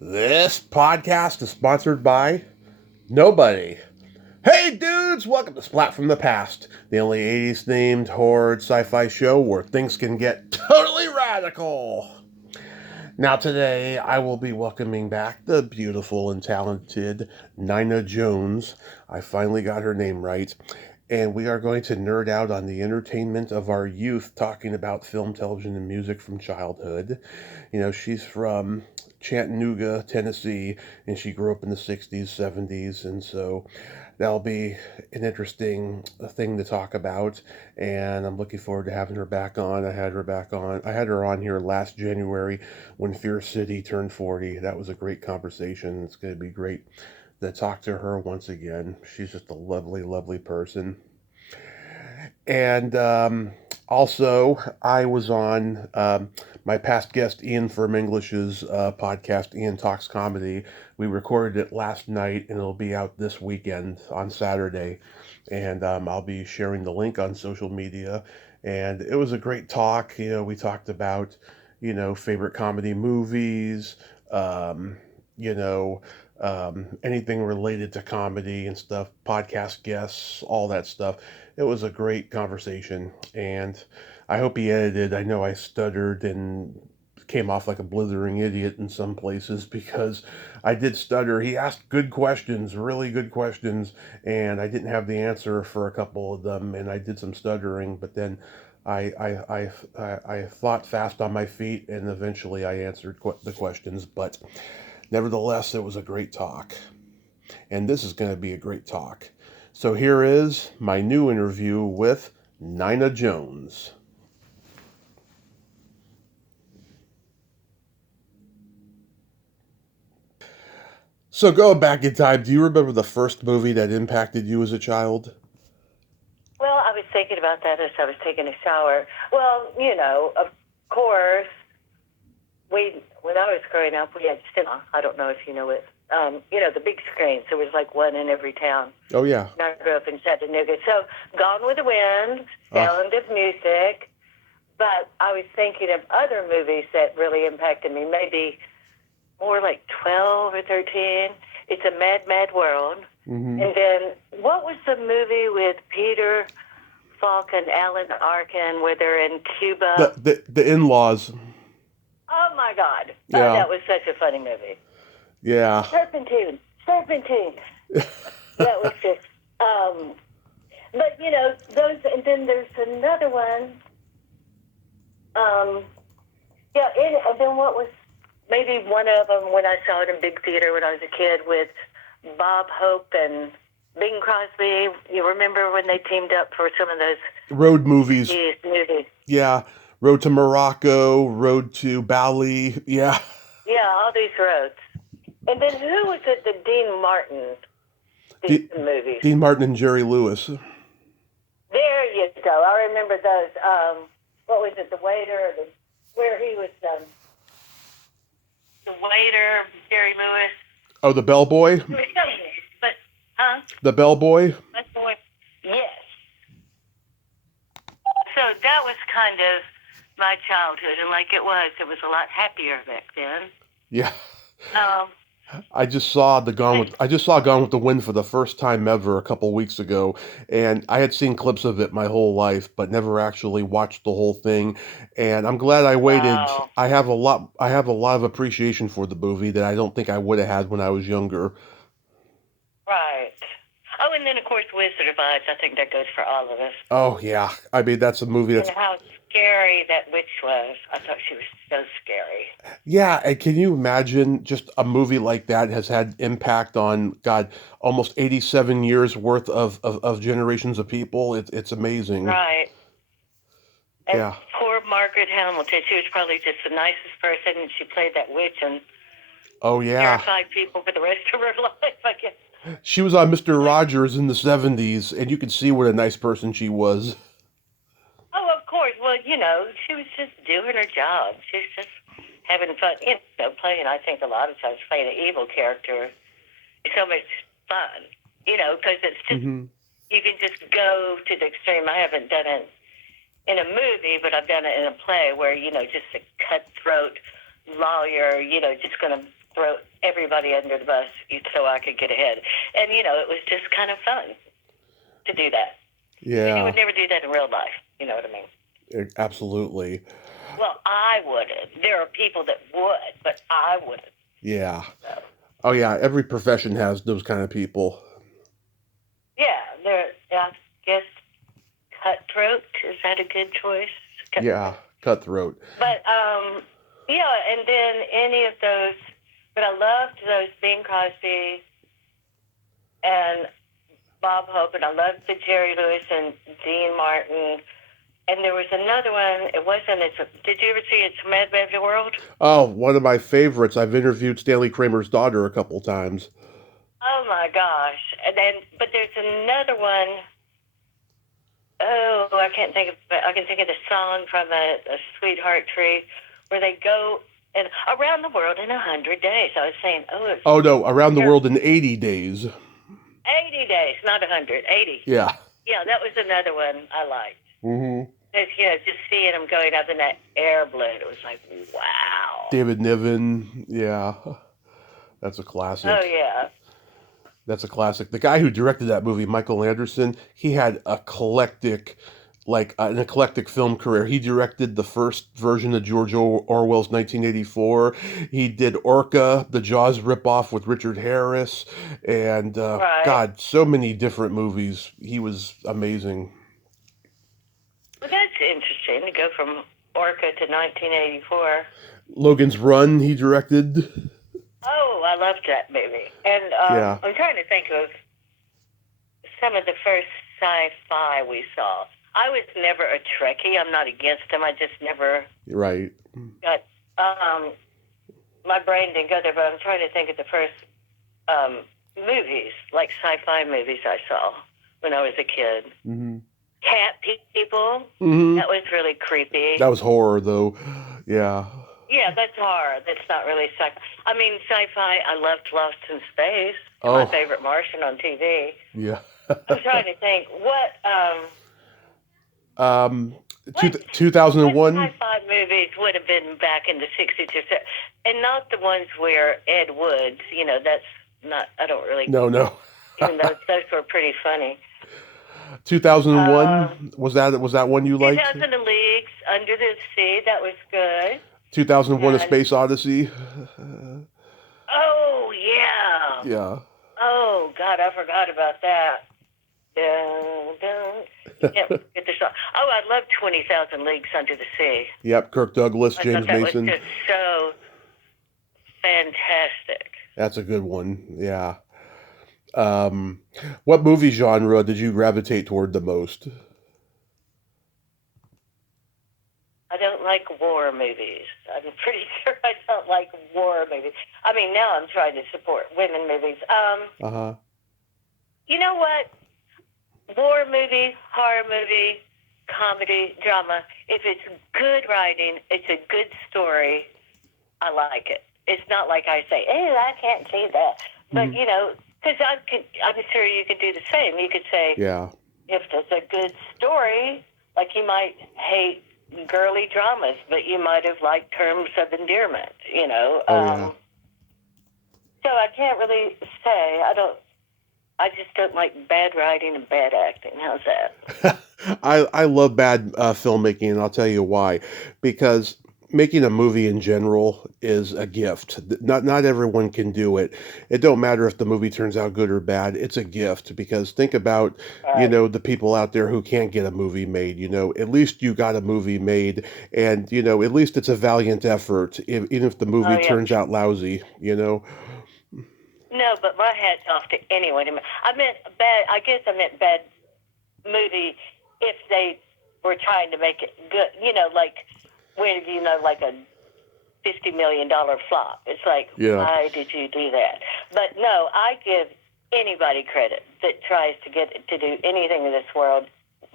This podcast is sponsored by nobody. Hey dudes, welcome to Splat from the Past, the only 80s themed horror sci-fi show where things can get totally radical. Now today I will be welcoming back the beautiful and talented Nina Jones. I finally got her name right. And we are going to nerd out on the entertainment of our youth, talking about film, television, and music from childhood. You know, she's from Chattanooga, Tennessee, and she grew up in the 60s, 70s, and so that'll be an interesting thing to talk about. And I'm looking forward to having her back on. I had her on here last January when Fear City turned 40. That was a great conversation. It's going to be great to talk to her once again. She's just a lovely, lovely person. And also, I was on my past guest Ian from English's podcast, Ian Talks Comedy. We recorded it last night, and it'll be out this weekend on Saturday. And I'll be sharing the link on social media. And it was a great talk. You know, we talked about, favorite comedy movies, um, you know, anything related to comedy and stuff, podcast guests, all that stuff. It was a great conversation, and I hope he edited. I know I stuttered and came off like a blithering idiot in some places because I did stutter. He asked good questions, really good questions, and I didn't have the answer for a couple of them, and I did some stuttering, but then I thought fast on my feet, and eventually I answered the questions, but nevertheless, it was a great talk. And this is going to be a great talk. So here is my new interview with Nina Jones. So going back in time, do you remember the first movie that impacted you as a child? Well, I was thinking about that as I was taking a shower. Well, of course, when I was growing up, we had cinema. I don't know if you know it. The big screens. There was like one in every town. Oh, yeah. And I grew up in Chattanooga. So Gone with the Wind, Sound of Music. But I was thinking of other movies that really impacted me, maybe more like 12 or 13. It's a Mad, Mad World. Mm-hmm. And then what was the movie with Peter Falk and Alan Arkin where they're in Cuba? The In-Laws. Oh, my God. Yeah. Oh, that was such a funny movie. Yeah. Serpentine. That was just, but, those, and then there's another one. And then what was maybe one of them when I saw it in big theater when I was a kid with Bob Hope and Bing Crosby. You remember when they teamed up for some of those road movies? Movies. Yeah. Road to Morocco, Road to Bali. Yeah. Yeah, all these roads. And then who was it? The Dean Martin movies. Dean Martin and Jerry Lewis. There you go. I remember those. What was it? The Waiter, where he was. The Waiter, Jerry Lewis. Oh, the Bellboy. But, huh? The Bellboy. That's the way. Yes. So that was kind of my childhood, and like it was a lot happier back then. Yeah. I just saw Gone with the Wind for the first time ever a couple weeks ago, and I had seen clips of it my whole life, but never actually watched the whole thing. And I'm glad I waited. Wow. I have a lot of appreciation for the movie that I don't think I would have had when I was younger. Right. Oh, and then of course Wizard of Oz. I think that goes for all of us. Oh yeah, I mean that's a movie that's. And how scary that witch was. I thought she was so scary. Yeah, and can you imagine just a movie like that has had impact on, God, almost 87 years worth of generations of people? It's amazing. Right. And yeah. Poor Margaret Hamilton. She was probably just the nicest person, and she played that witch and terrified people for the rest of her life, I guess. She was on Mr. Rogers in the 70s, and you could see what a nice person she was. Oh, of course. Well, she was just doing her job. She was just having fun. Playing, I think, a lot of times playing an evil character is so much fun, because it's just, you can just go to the extreme. I haven't done it in a movie, but I've done it in a play where, just a cutthroat lawyer, just going to throw everybody under the bus so I could get ahead. And, you know, it was just kind of fun to do that. Yeah. You would never do that in real life. You know what I mean? Absolutely. Well, I wouldn't. There are people that would, but I wouldn't. Yeah. So. Oh, yeah. Every profession has those kind of people. Yeah. I guess cutthroat. Is that a good choice? Cutthroat. Yeah. Cutthroat. But, yeah, and then any of those, but I loved those Bing Crosby and Bob Hope, and I loved the Jerry Lewis and Dean Martin. And there was another one, did you ever see It's a Mad Mad World? Oh, one of my favorites. I've interviewed Stanley Kramer's daughter a couple times. Oh my gosh. But there's another one, I can think of the song from a Sweetheart Tree, where they go and around the world in 100 days. I was saying, oh no, Around the World in 80 days. 80 days, not 100, 80. Yeah. Yeah, that was another one I liked. Mm-hmm. Because, you know, just seeing them going up in that air balloon, it was like, wow. David Niven, yeah. That's a classic. Oh, yeah. That's a classic. The guy who directed that movie, Michael Anderson, he had an eclectic film career. He directed the first version of George Orwell's 1984. He did Orca, the Jaws ripoff with Richard Harris, and Right. God, so many different movies. He was amazing. Well, that's interesting to go from Orca to 1984. Logan's Run, he directed. Oh, I loved that movie. And Yeah. I'm trying to think of some of the first sci-fi we saw. I was never a Trekkie. I'm not against them. I just never Right. got, my brain didn't go there, but I'm trying to think of the first movies, like sci-fi movies I saw when I was a kid. Mm-hmm. Cat People. Mm-hmm. That was really creepy. That was horror, though. Yeah. Yeah, that's horror. That's not really sci-fi. I mean, sci-fi, I loved Lost in Space. Oh. My favorite Martian on TV. Yeah. I'm trying to think. What 2001? What sci-fi movies would have been back in the 60s or so? And not the ones where Ed Wood's, you know, that's not, I don't really... No. Even though those were pretty funny. 2001? Was that one you liked? 2000 Leagues Under the Sea, that was good. 2001: A Space Odyssey. Oh, yeah. Yeah. Oh, God, I forgot about that. Dun, dun. Can't forget the song. Oh, I love 20,000 Leagues Under the Sea. Yep, Kirk Douglas, James that Mason. was just so fantastic. That's a good one, yeah. What movie genre did you gravitate toward the most? I don't like war movies. I'm pretty sure I don't like war movies. I mean, now I'm trying to support women movies. You know what? War movie, horror movie, comedy, drama. If it's good writing, it's a good story, I like it. It's not like I say, "Hey, I can't see that." But, you know, because I'm sure you could do the same. You could say, yeah, if it's a good story, like you might hate girly dramas, but you might have liked Terms of Endearment, you know. Yeah. So I can't really say. I just don't like bad writing and bad acting. How's that? I love bad filmmaking, and I'll tell you why. Because making a movie in general is a gift. Not everyone can do it. It don't matter if the movie turns out good or bad. It's a gift, because think about, you know, the people out there who can't get a movie made. You know, at least you got a movie made, and, you know, at least it's a valiant effort, even if the movie turns out lousy, you know. No, but my hat's off to anyone. I meant bad. I guess I meant bad movie if they were trying to make it good. You know, like when, you know, like a $50 million flop. It's like, why did you do that? But no, I give anybody credit that tries to get to do anything in this world,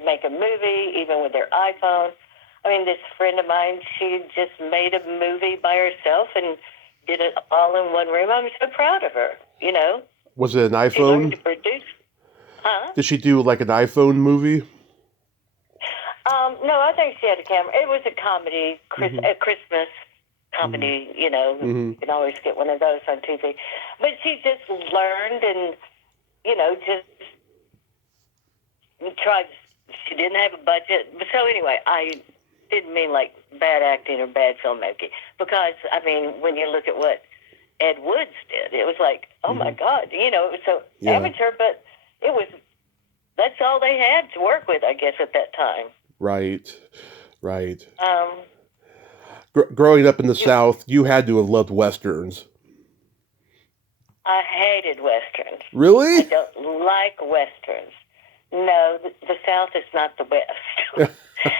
make a movie, even with their iPhone. I mean, this friend of mine, she just made a movie by herself and did it all in one room. I'm so proud of her, you know. Was it an iPhone? She learned to produce. Huh? Did she do like an iPhone movie? No, I think she had a camera. It was a comedy, a Christmas comedy, you know, you can always get one of those on TV. But she just learned and, you know, just tried. She didn't have a budget. But so anyway, I didn't mean like bad acting or bad filmmaking. Because, I mean, when you look at what Ed Woods did, it was like, oh my God, you know, it was so amateur, but it was, that's all they had to work with, I guess, at that time. Right. Growing up in the South, you had to have loved Westerns. I hated Westerns. Really? I don't like Westerns. No, the South is not the West.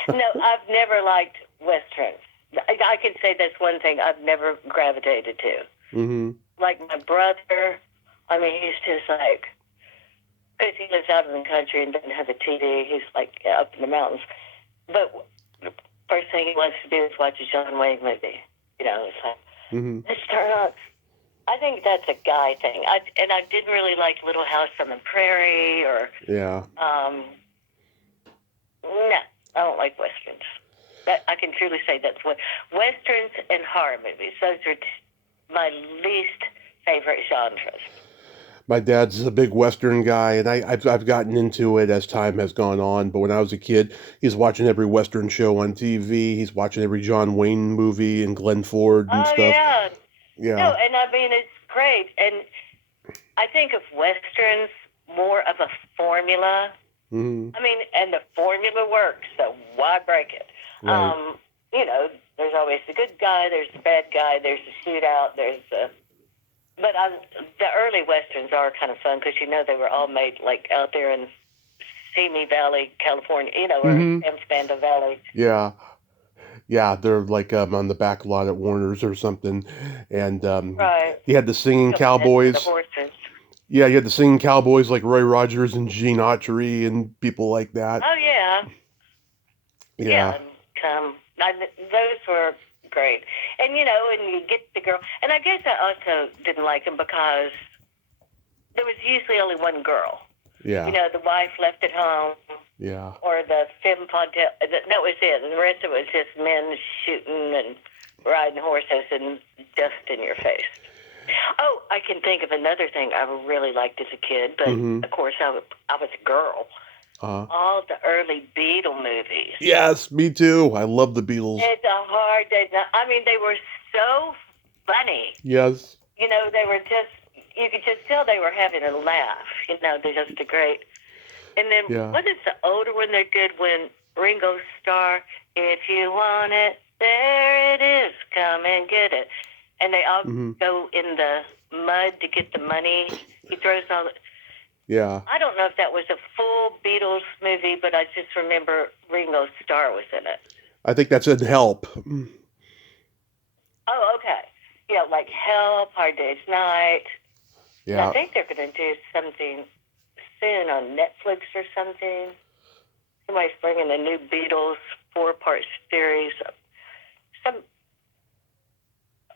No, I've never liked Westerns. I can say that's one thing I've never gravitated to. Like my brother, I mean, he's just like, because he lives out in the country and doesn't have a TV, he's like up in the mountains. But the first thing he wants to do is watch a John Wayne movie. You know, it's like, let's turn on. I think that's a guy thing. I didn't really like Little House on the Prairie or... Yeah. No, I don't like Westerns. I can truly say that's what... Westerns and horror movies. Those are my least favorite genres. My dad's a big Western guy, and I've gotten into it as time has gone on. But when I was a kid, he's watching every Western show on TV. He's watching every John Wayne movie and Glenn Ford and stuff. Yeah. Yeah. No, and I mean, it's great. And I think of Westerns more of a formula. I mean, and the formula works, so why break it? Right. You know, there's always the good guy, there's the bad guy, there's the shootout, there's the... But the early Westerns are kind of fun because, you know, they were all made, like, out there in Simi Valley, California, you know, or Amsterdam Valley. Yeah. Yeah, they're like on the back lot at Warner's or something. And Right. you had the singing cowboys. The horses. Yeah, you had the singing cowboys like Roy Rogers and Gene Autry and people like that. Oh, yeah. Yeah. Those were great. And, you know, and you get the girl. And I guess I also didn't like them because there was usually only one girl. Yeah. You know, the wife left at home. Yeah. Or the femme fatale. That was it. And the rest of it was just men shooting and riding horses and dust in your face. Oh, I can think of another thing I really liked as a kid, but of course I was a girl. All the early Beatle movies. Yes, me too. I love the Beatles. It's a hard day. I mean, they were so funny. Yes. You know, they were just, you could just tell they were having a laugh. You know, they're just a great. And then what is the older one they're good when Ringo Starr, if you want it, there it is, come and get it. And they all go in the mud to get the money. He throws all the... Yeah. I don't know if that was a full Beatles movie, but I just remember Ringo Starr was in it. I think that's in Help. Oh, okay. Yeah, like Help, Hard Day's Night. Yeah. And I think they're going to do something soon on Netflix or something. Somebody's bringing a new Beatles 4-part series.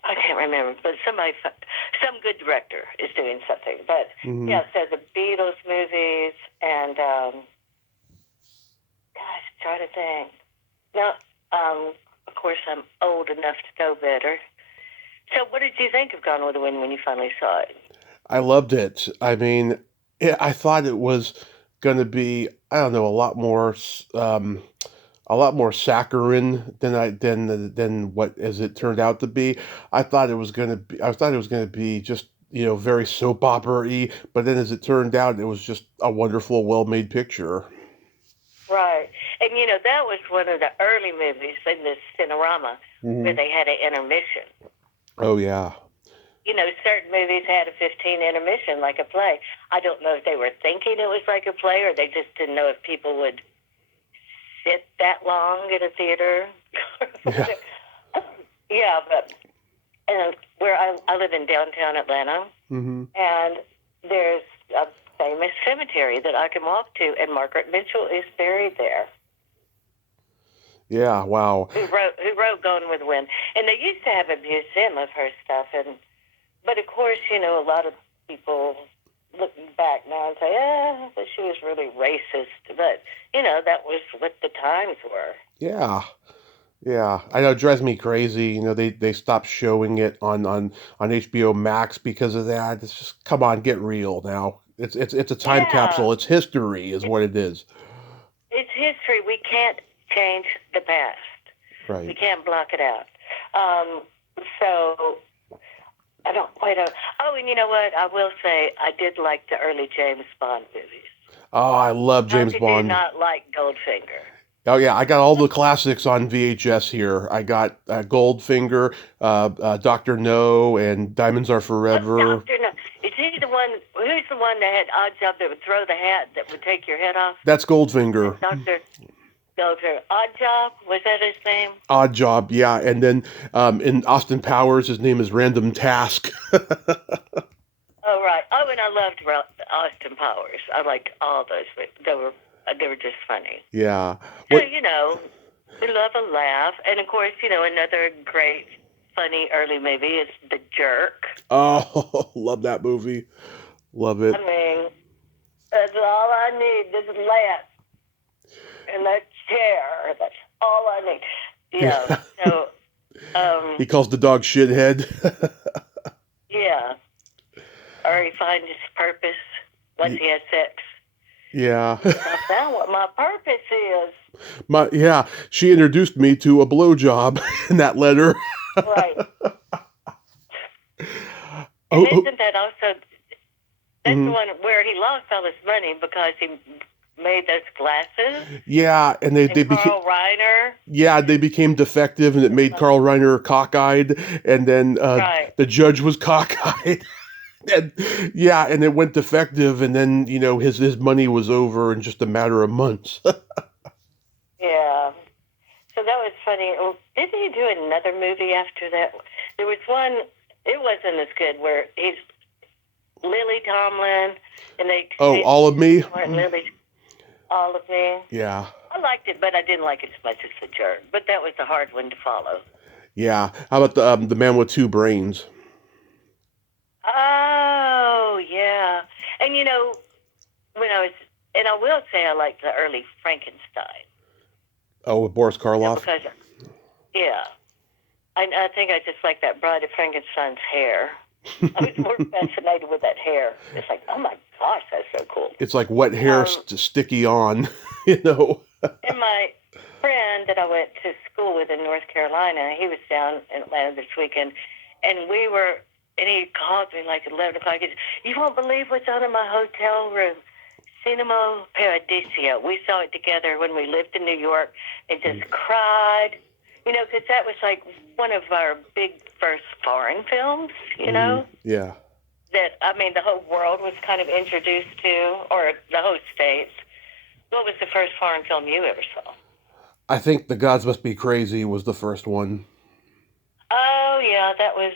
I can't remember, but some good director is doing something. But, yeah, so the Beatles movies and, gosh, try to think. No, of course, I'm old enough to know better. So what did you think of Gone with the Wind when you finally saw it? I loved it. I mean, I thought it was going to be, I don't know, a lot more saccharine than what as it turned out to be. I thought it was going to be just, you know, very soap opera-y, but then as it turned out, it was just a wonderful, well-made picture. Right. And, you know, that was one of the early movies in the Cinerama where they had an intermission. Oh, yeah. You know, certain movies had a 15 intermission like a play. I don't know if they were thinking it was like a play or they just didn't know if people would sit that long in a theater. Yeah. Yeah, but where I live in downtown Atlanta, and there's a famous cemetery that I can walk to, and Margaret Mitchell is buried there. Yeah, wow. Who wrote Gone with the Wind. And they used to have a museum of her stuff, but of course, you know, a lot of people looking back now and say, but she was really racist. But, you know, that was what the times were. Yeah. Yeah, I know it drives me crazy. They stopped showing it on HBO Max because of that. It's just come on, get real now. It's a time Yeah, capsule. It's history, is it's what it is. it's history. We can't change the past. We Right. can't block it out. Um, so I don't quite. Oh, and you know what? I will say I did like the early James Bond movies. Oh, I love How James could you Bond. not like Goldfinger? Oh yeah, I got all the classics on VHS here. I got Goldfinger, Doctor No, and Diamonds Are Forever. Doctor, no, is he the one? Who's the one that had odd job that would throw the hat that would take your head off? That's Goldfinger. Doctor Goldfinger. Odd job was that his name? Odd Job, yeah. And then in Austin Powers, his name is Random Task. Oh right. Oh, and I loved Austin Powers. I liked all those. They were just funny. Yeah. So What? we love a laugh, and of course, another great funny early movie is The Jerk. Oh, love that movie. Love I it. mean, that's all I need. This lamp and that chair. That's all I need. Yeah. Yeah. So, He calls the dog shithead. yeah. Or he finds his purpose once Y- he has sex. yeah. I found what my purpose is. Yeah, she introduced me to a blowjob in that letter. Right. And Oh, isn't that also, that's the mhm. one where he lost all his money because he made those glasses? Yeah, and they And became Carl Reiner? they became defective, and it made Carl Reiner cockeyed, and then Right. the judge was cockeyed. And, yeah, and it went defective, and then his money was over in just a matter of months. Yeah. So that was funny. Didn't he do another movie after that? There was one, it wasn't as good, where he's Lily Tomlin, and Oh, All of Me. and Lily, all of me. Yeah, I liked it, but I didn't like it as much as The Jerk. But that was a hard one to follow. yeah. How about the Man with Two Brains? Oh, yeah. And when I was, and I will say I liked the early Frankenstein. Oh, with Boris Karloff. Because, yeah. I think I just like that Bride of Frankenstein's hair. I was more fascinated with that hair. It's like, oh my gosh, that's so cool. It's like wet hair Um, sticky on, you know. and my friend that I went to school with in North Carolina, he was down in Atlanta this weekend, and he called me like at 11 o'clock. He said, you won't believe what's on in my hotel room. Cinema Paradiso. We saw it together when we lived in New York and just cried. Because that was like one of our big first foreign films, Yeah. that, the whole world was kind of introduced to, or the whole States. What was the first foreign film you ever saw? I think The Gods Must Be Crazy was the first one. Oh, yeah, that was,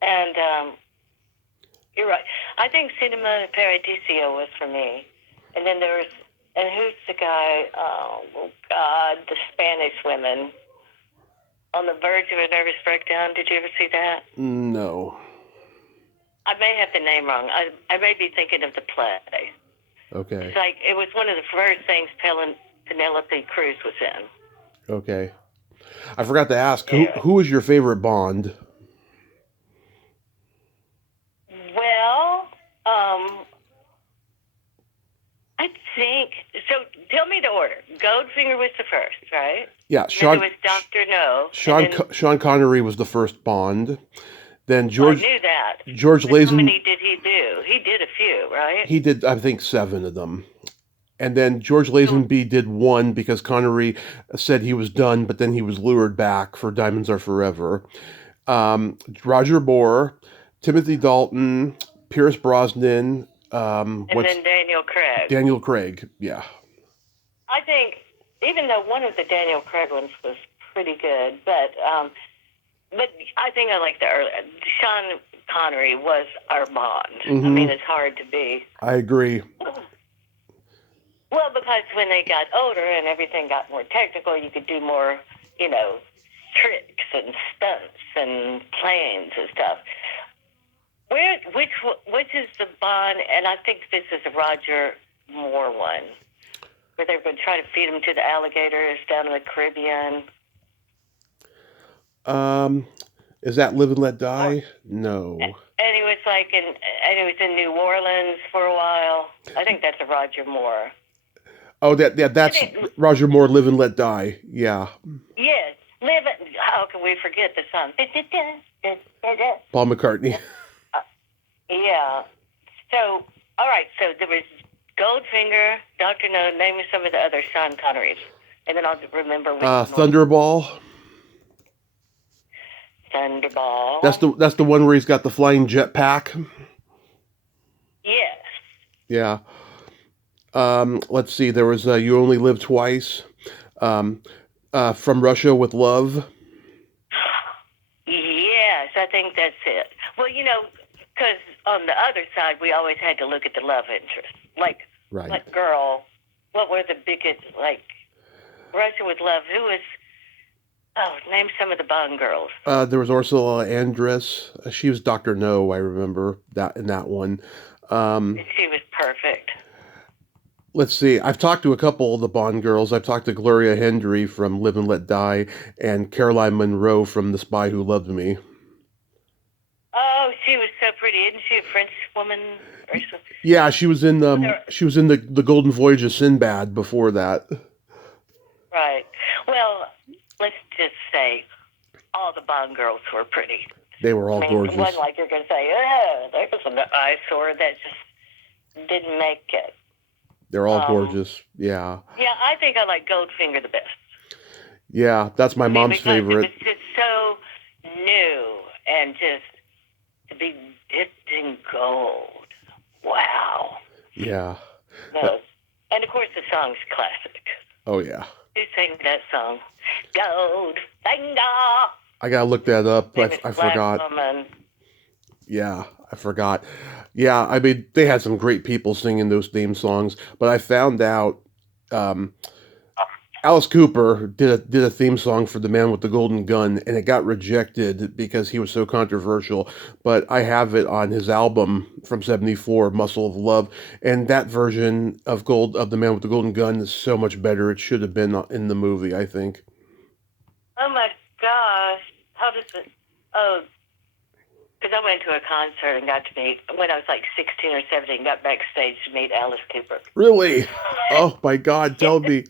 and you're right. I think Cinema Paradiso was for me. And then and who's the guy, oh, God, the Spanish women, On the Verge of a Nervous Breakdown. Did you ever see that? No. I may have the name wrong. I may be thinking of the play. Okay. It's like, it was one of the first things Penelope Cruz was in. Okay. I forgot to ask, Yeah. who is your favorite Bond? Well, I think, so tell me the order. Goldfinger was the first, right? Yeah, And then there was Dr. No. Sean Connery was the first Bond. Then I knew that. George But how Lazenby, many did he do? He did a few, right? he did, I think, 7 of them. And then George So, Lazenby did 1 because Connery said he was done, but then he was lured back for Diamonds Are Forever. Roger Moore, Timothy Dalton, Pierce Brosnan, and then Daniel Craig. Daniel Craig, yeah. I think, even though one of the Daniel Craig ones was pretty good, but I think I like the early. Sean Connery was our Bond. Mm-hmm. It's hard to be. I agree. Well, because when they got older and everything got more technical, you could do more, tricks and stunts and planes and stuff. Which is the Bond? And I think this is a Roger Moore one, where they're going to try to feed them to the alligators down in the Caribbean. Is that Live and Let Or, Die? No. and he was like and he was in New Orleans for a while. I think that's a Roger Moore. Oh, that's Roger Moore, Live and Let Die. Yeah. Yes, live. How can we forget the song? Paul McCartney. Yeah. So, all right. So there was Goldfinger, Dr. No. Name me some of the other Sean Connerys, and then I'll remember which one. Thunderball. Thunderball. That's the one where he's got the flying jetpack. Yes. Yeah. Let's see. There was You Only Live Twice. From Russia with Love. Yes, I think that's it. Well, because on the other side, we always had to look at the love interest. Like, Right. what girl? What were the biggest, like, Russia with Love? Who was, name some of the Bond girls. There was Ursula Andress. She was Dr. No, I remember that in that one. She was perfect. Let's see. I've talked to a couple of the Bond girls. I've talked to Gloria Hendry from Live and Let Die and Caroline Munro from The Spy Who Loved Me. Oh, she was so pretty. Isn't she a French woman or something? Yeah, she was in the Golden Voyage of Sinbad before that. Right. Well, let's just say all the Bond girls were pretty. They were all gorgeous. It wasn't like you're going to say, oh, there was an eyesore that just didn't make it. They're all gorgeous. Yeah. Yeah, I think I like Goldfinger the best. Yeah, that's my mom's favorite. It's just so new and just to be dipped in gold. Wow. Yeah. No. And of course the song's classic. Oh yeah. Who sang that song? Goldfinger. I gotta look that up. I forgot. Woman. Yeah, I forgot. Yeah, I mean, they had some great people singing those theme songs, but I found out Alice Cooper did a theme song for The Man with the Golden Gun, and it got rejected because he was so controversial. But I have it on his album from '74, Muscle of Love, and that version of The Man with the Golden Gun is so much better. It should have been in the movie, I think. Oh my gosh! How does it? Oh. Because I went to a concert and got to meet, when I was like 16 or 17, got backstage to meet Alice Cooper. Really? Oh, my God, tell me.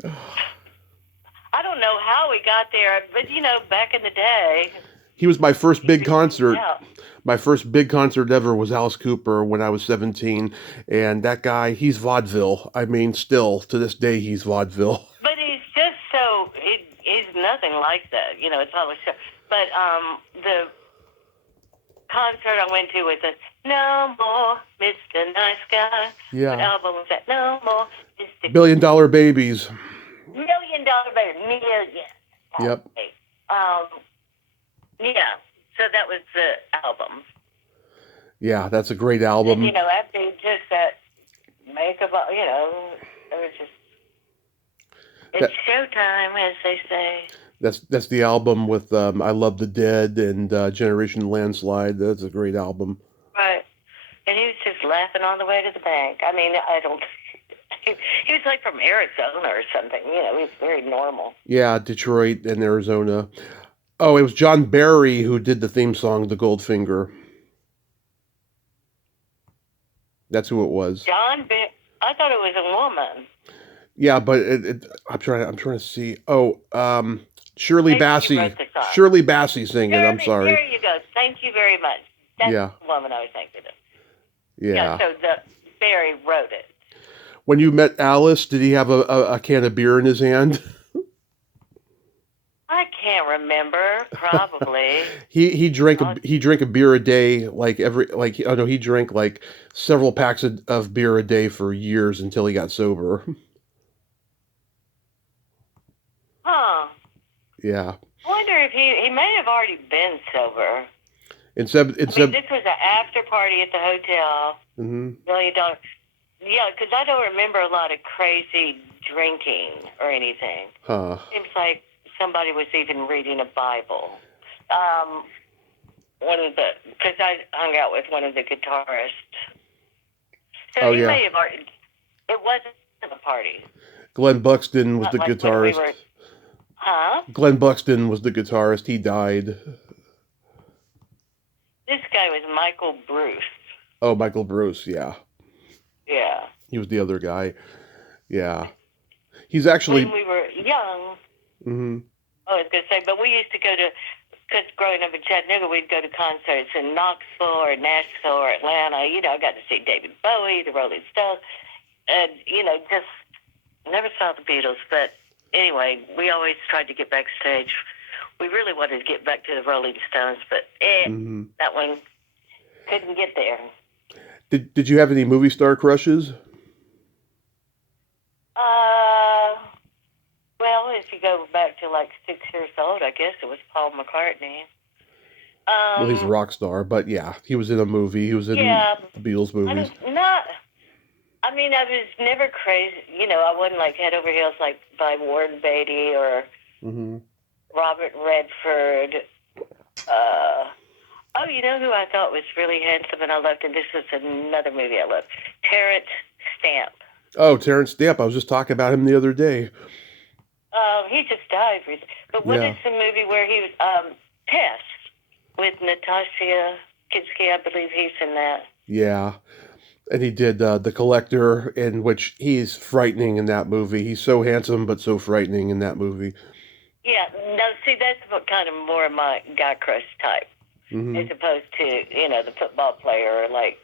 I don't know how we got there, but, back in the day. He was my first big concert. Yeah. My first big concert ever was Alice Cooper when I was 17. And that guy, he's vaudeville. I mean, still, to this day, he's vaudeville. But he's just so, he's nothing like that. It's always so. But the concert I went to was No More Mr. Nice Guy. Yeah. What album was that? No More Mr. $1 Billion Babies. $1 Million Babies. Million. Yep. Yeah. So that was the album. Yeah, that's a great album. And, after just that makeup, it was just, it's showtime, as they say. That's the album with I Love the Dead and Generation Landslide. That's a great album. Right. And he was just laughing on the way to the bank. I mean, he was like from Arizona or something. He was very normal. Yeah, Detroit and Arizona. Oh, it was John Barry who did the theme song, The Goldfinger. That's who it was. John Barry? I thought it was a woman. Yeah, but I'm trying to see. Oh, Shirley Bassey. Shirley Bassey singing. I'm sorry. There you go. Thank you very much. That's the woman I was thinking of. Yeah. So Barry wrote it. When you met Alice, did he have a can of beer in his hand? I can't remember. Probably. he drank a beer a day, he drank like several packs of beer a day for years until he got sober. Huh. Yeah. I wonder if he may have already been sober. This was an after party at the hotel. Mm-hmm. $1 million. Yeah, because I don't remember a lot of crazy drinking or anything. Huh. Seems like somebody was even reading a Bible. Because I hung out with one of the guitarists. So he may have already. It wasn't a party. Glenn Buxton was the guitarist. Huh? Glenn Buxton was the guitarist. He died. This guy was Michael Bruce. Oh, Michael Bruce. Yeah, Yeah. he was the other guy. Yeah, he's actually. When we were young, Mm-hmm. I was going to say, but we used to go to, because growing up in Chattanooga, we'd go to concerts in Knoxville or Nashville or Atlanta. You know, I got to see David Bowie, the Rolling Stones, and, you know, just never saw the Beatles. But anyway, we always tried to get backstage. We really wanted to get back to the Rolling Stones, but Mm-hmm. that one couldn't get there. Did you have any movie star crushes? Well, if you go back to like 6 years old, I guess it was Paul McCartney. Well, he's a rock star, but yeah, he was in a movie. He was in Yeah, the Beatles movies. I mean, I was never crazy. You know, I wasn't like head over heels like by Warren Beatty or Mm-hmm. Robert Redford. Oh, you know who I thought was really handsome and I loved, and this was another movie I loved, Terrence Stamp. Oh, Terrence Stamp. I was just talking about him the other day. He just died recently. But what is Yeah. the movie where he was Tess with Natasha Kinski? I believe he's in that. Yeah. And he did The Collector, in which he's frightening in that movie. He's so handsome, but so frightening in that movie. Yeah, no, see, that's what kind of more of my guy crush type, Mm-hmm. as opposed to, you know, the football player. Like,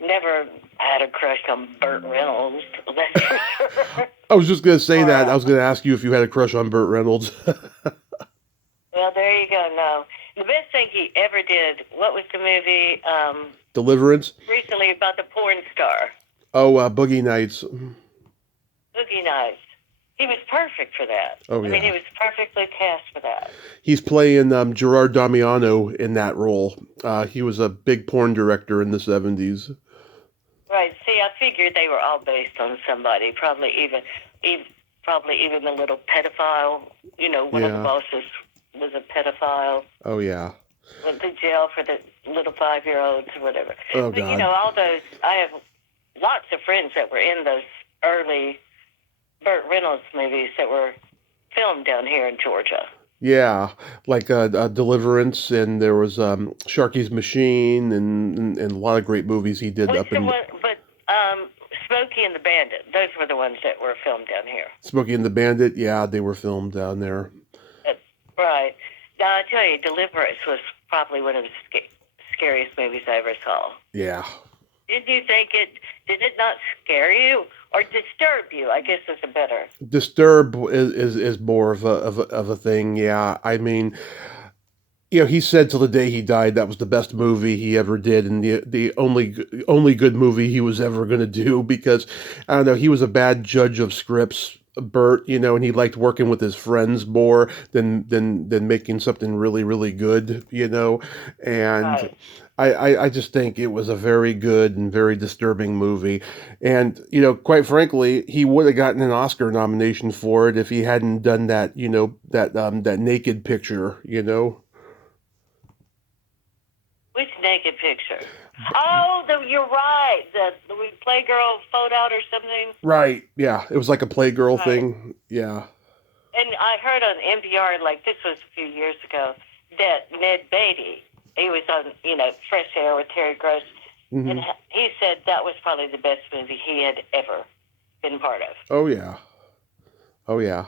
never had a crush on Burt Reynolds, that's for sure. I was just going to say Or, that. I was going to ask you if you had a crush on Burt Reynolds. well, there you go, no. The best thing he ever did, what was the movie Deliverance? recently about the porn star? Oh, Boogie Nights. Boogie Nights. He was perfect for that. Oh, I mean, yeah. he was perfectly cast for that. He's playing Gerard Damiano in that role. He was a big porn director in the 70s. Right. See, I figured they were all based on somebody. Probably even the little pedophile. You know, one of the Yeah. bosses was a pedophile. Oh, yeah. Went to jail for the little 5-year-olds or whatever. Oh, But you God. know, all those. I have lots of friends that were in those early Burt Reynolds movies that were filmed down here in Georgia. Yeah, like Deliverance, and there was Sharky's Machine, and a lot of great movies he did What's up the in one? But Smokey and the Bandit. Those were the ones that were filmed down here. Smokey and the Bandit. Yeah, they were filmed down there. Right. Now, I tell you, Deliverance was probably one of the scariest movies I ever saw. Yeah. Did you think did it not scare you or disturb you? I guess is a better. Disturb is more of a thing. Yeah, I mean, he said till the day he died that was the best movie he ever did, and the only good movie he was ever going to do, because I don't know, he was a bad judge of scripts, Bert, and he liked working with his friends more than making something really good, and Right. I just think it was a very good and very disturbing movie. And, quite frankly, he would have gotten an Oscar nomination for it if he hadn't done that, that naked picture. Which naked picture? Oh, you're right. The Playgirl photo or something. Right. Yeah. It was like a Playgirl Right. thing. Yeah. And I heard on NPR, like this was a few years ago, that Ned Beatty, he was on, Fresh Air with Terry Gross, Hmm. and he said that was probably the best movie he had ever been part of. Oh, yeah. Oh, yeah.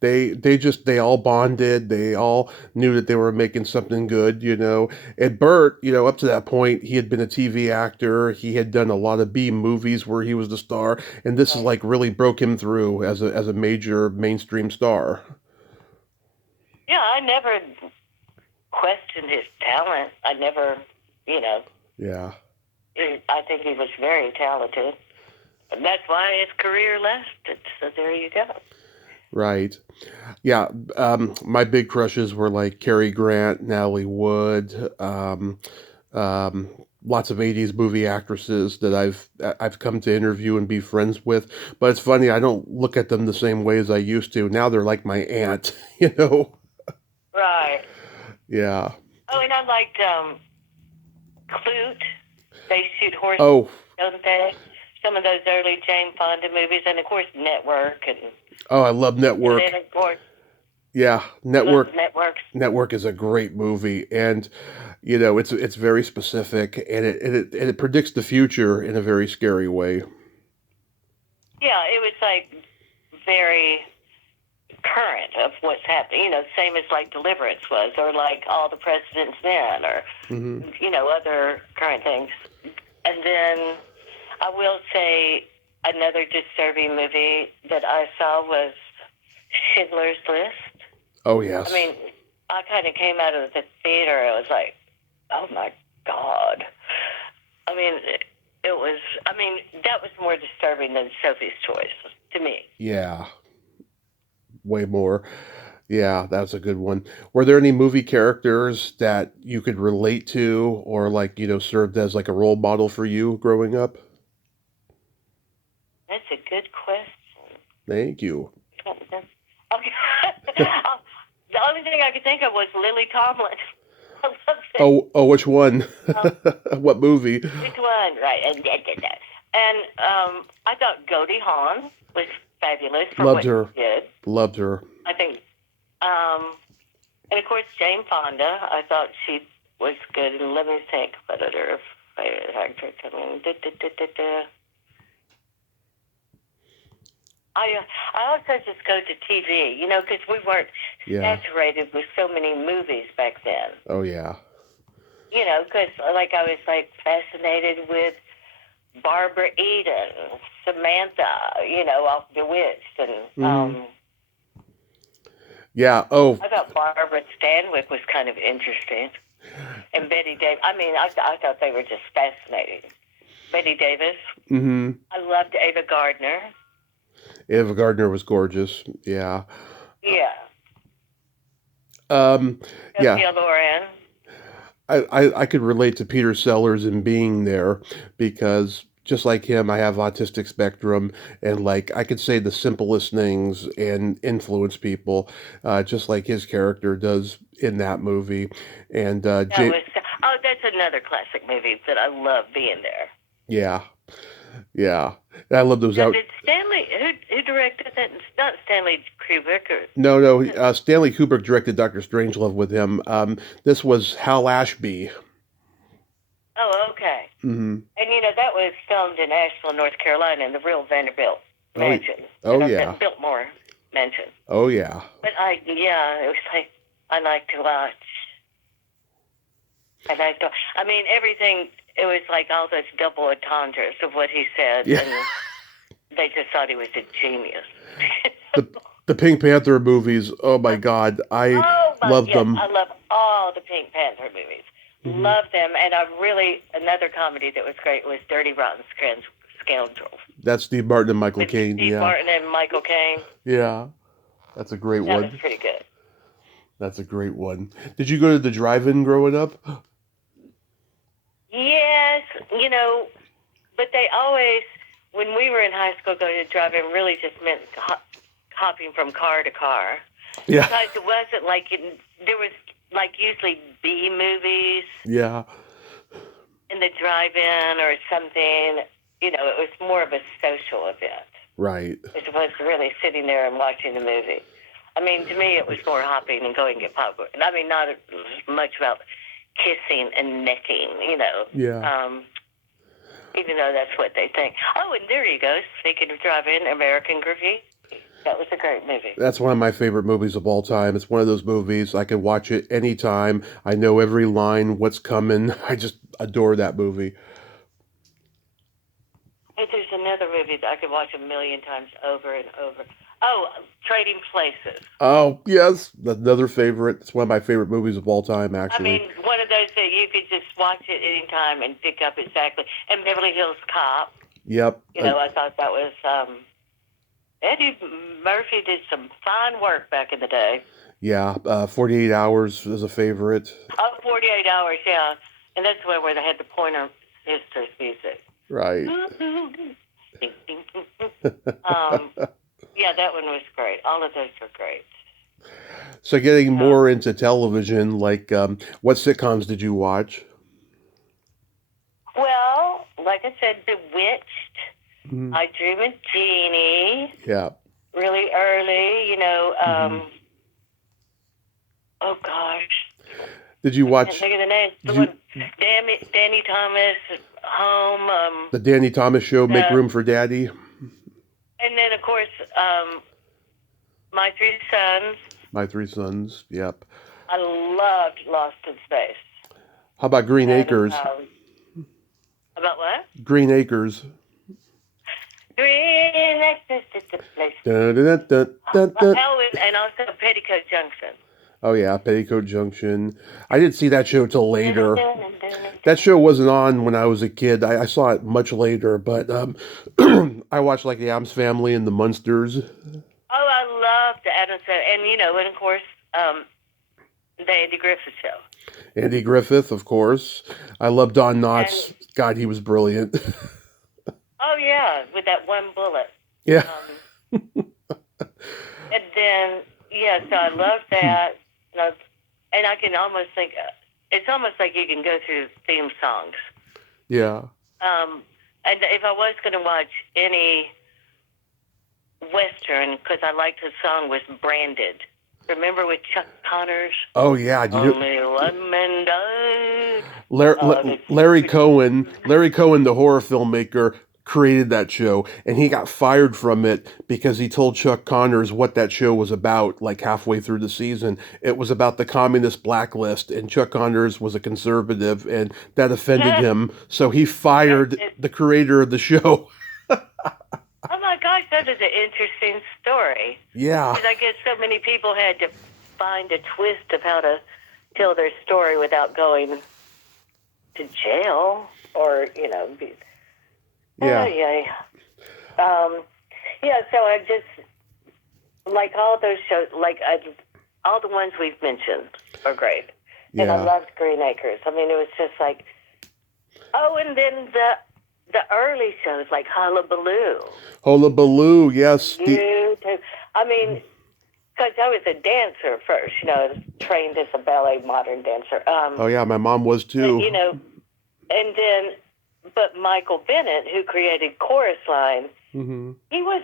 They all bonded. They all knew that they were making something good. And Bert, up to that point, he had been a TV actor. He had done a lot of B movies where he was the star, and this is like really broke him through as a major mainstream star. Yeah, I never questioned his talent. I never, Yeah. I think he was very talented. And that's why his career lasted. So there you go. Right. Yeah. My big crushes were like Cary Grant, Natalie Wood, lots of 80s movie actresses that I've come to interview and be friends with. But it's funny, I don't look at them the same way as I used to. Now they're like my aunt, Right. Yeah. Oh, and I liked Clute. They shoot horses, Oh, don't they? Some of those early Jane Fonda movies, and of course Network, and I love Network. then of course Yeah, Love Network. Network. Network is a great movie, and it's very specific, and it predicts the future in a very scary way. Yeah, it was like very current of what's happening. Same as like Deliverance was, or like All the President's Men, or Hmm. other current things. And then I will say another disturbing movie that I saw was Schindler's List. Oh I yes. mean, I kind of came out of the theater. I was like, oh my God. I mean, it was. I mean, that was more disturbing than Sophie's Choice to me. Yeah, way more. Yeah, that's a good one. Were there any movie characters that you could relate to, or like served as like a role model for you growing up? That's a good question. Thank you. Okay. The only thing I could think of was Lily Tomlin. I love it. Oh, which one? Um, What movie? Which one? Right. And I thought Goldie Hawn was fabulous for Loved what she her. did. Loved her. I think. And of course, Jane Fonda. I thought she was good. And let me think. What other favorite actress? I mean, I also just go to TV, because we weren't Yeah. saturated with so many movies back then. Oh yeah. Because like I was like fascinated with Barbara Eden, Samantha, off Bewitched, and Yeah. Oh. I thought Barbara Stanwyck was kind of interesting, and Betty Davis. I mean, I thought they were just fascinating. Betty Davis. Mm-hmm. I loved Ava Gardner. Ava Gardner was gorgeous. Yeah. Yeah. Yeah. Sophia Loren. I could relate to Peter Sellers in being there because just like him, I have autistic spectrum, and like I could say the simplest things and influence people, just like his character does in that movie. And That was. Oh, that's another classic movie that I love being there. yeah, yeah, and I love those Now, out. did Stanley, who directed that? It's not Stanley Kubrick. No, Stanley Kubrick directed Doctor Strangelove with him. This was Hal Ashby. Oh, okay. Mm-hmm. And that was filmed in Asheville, North Carolina, in the real Vanderbilt Oh, mansion. oh yeah, Biltmore mansion. oh yeah. But it was like, I like to watch. I mean, everything, it was like all those double entendres of what he said. Yeah. And they just thought he was a genius. The Pink Panther movies. Oh my God, I love them. I love all the Pink Panther movies. Mm-hmm. Love them. And another comedy that was great was Dirty Rotten Scoundrels. That's Steve Martin and Michael With Caine. Steve Yeah, Martin and Michael Caine. yeah, that's a great That one. was pretty good. That's a great one. Did you go to the drive-in growing up? Yes, but they always, when we were in high school, going to drive-in really just meant hopping from car to car. Yeah. Because it wasn't like, there was like usually B movies Yeah. in the drive-in or something. It was more of a social event. Right. As opposed to really sitting there and watching the movie. I mean, to me, it was more hopping and going to get popcorn. I mean, not much about kissing and necking, Yeah. even though that's what they think. Oh, and there you go. Speaking of drive-in, American Graffiti. That was a great movie. That's one of my favorite movies of all time. It's one of those movies I can watch it anytime. I know every line, what's coming. I just adore that movie. Hey, there's another movie that I could watch a million times over and over. Oh, Trading Places. Oh, yes. Another favorite. It's one of my favorite movies of all time, actually. I mean, one of those that you could just watch it anytime and pick up exactly. And Beverly Hills Cop. Yep. I thought that was... Eddie Murphy did some fine work back in the day. Yeah. 48 Hours is a favorite. Oh, 48 Hours, yeah. And that's where they had the Pointer Sisters music. Right. Yeah, that one was great. All of those were great. So getting more into television, like what sitcoms did you watch? Well, like I said, Bewitched. Mm-hmm. I Dream of Jeannie. Yeah. Really early, Oh gosh, Did you I can't watch think of the name. The did you, one, Danny Thomas, Home. the Danny Thomas Show, Make The Room for Daddy? and then of course, My Three Sons. My Three Sons. Yep. I loved Lost in Space. How about Green And Acres? about what? Green Acres. Green Access is the place. Dun, dun, dun, dun, dun. Oh, and also Petticoat Junction. Oh yeah, Petticoat Junction. I didn't see that show till later. That show wasn't on when I was a kid. I saw it much later, but I watched like the Addams Family and the Munsters. Oh, I loved the Addams Family. And of course, the Andy Griffith Show. Andy Griffith, of course. I love Don Knotts. God, he was brilliant. Oh, yeah, with that one bullet. Yeah. And then, yeah, so I love that. And I can almost think, it's almost like you can go through theme songs. Yeah. And if I was going to watch any Western, because I liked the song, was Branded. Remember with Chuck Connors? Oh yeah, Only one man died. Larry Cohen, the horror filmmaker, created that show, and he got fired from it because he told Chuck Connors what that show was about. Like halfway through the season, it was about the communist blacklist, and Chuck Connors was a conservative, and that offended him. So he fired the creator of the show. Oh my gosh, that is an interesting story. Yeah. Because I guess so many people had to find a twist of how to tell their story without going to jail or, be... Yeah. Yeah, so I just, like all those shows, all the ones we've mentioned are great. Yeah. And I loved Green Acres. I mean, it was just like, and then the early shows like Hullabaloo. Hullabaloo, yes. I mean, because I was a dancer first, I was trained as a ballet modern dancer. Oh yeah, my mom was too. And then, but Michael Bennett, who created Chorus Line, he was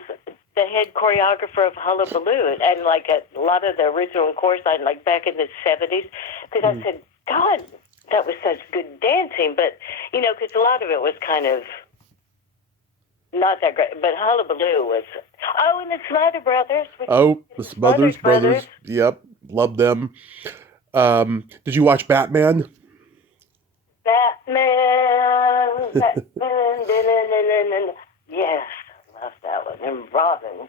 the head choreographer of Hullabaloo, and like a lot of the original Chorus Line, like back in the 70s, because I said, God, that was such good dancing, but, because a lot of it was kind of not that great, but Hullabaloo was, and the Smother Brothers. The Smothers Brothers. Yep, love them. Did you watch Batman? Batman. Yes, I love that one. And Robin.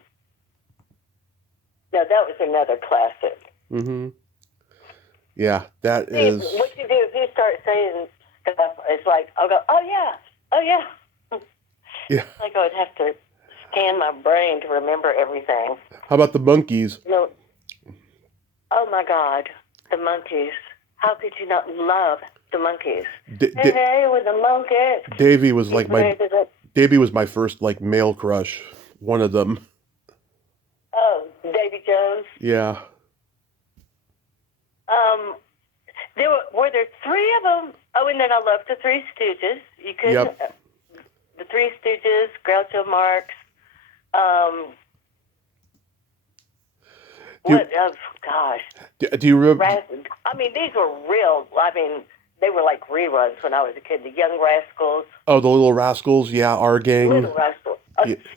No, that was another classic. Yeah, that is... What you do if you start saying stuff, it's like, I'll go, oh yeah. Yeah. Like I would have to scan my brain to remember everything. How about the Monkees? No. Oh my God, the Monkees. How could you not love the Monkees? Hey, with the Monkees. Davey was my first like male crush. One of them. Oh, Davy Jones. Yeah. Were there three of them? Oh, and then I loved the Three Stooges. You could. Yep. The Three Stooges, Groucho Marx. Gosh. Do you remember? I mean, these were real. I mean, they were like reruns when I was a kid. The Young Rascals. Oh, the Little Rascals. Yeah, our gang. Little Rascals.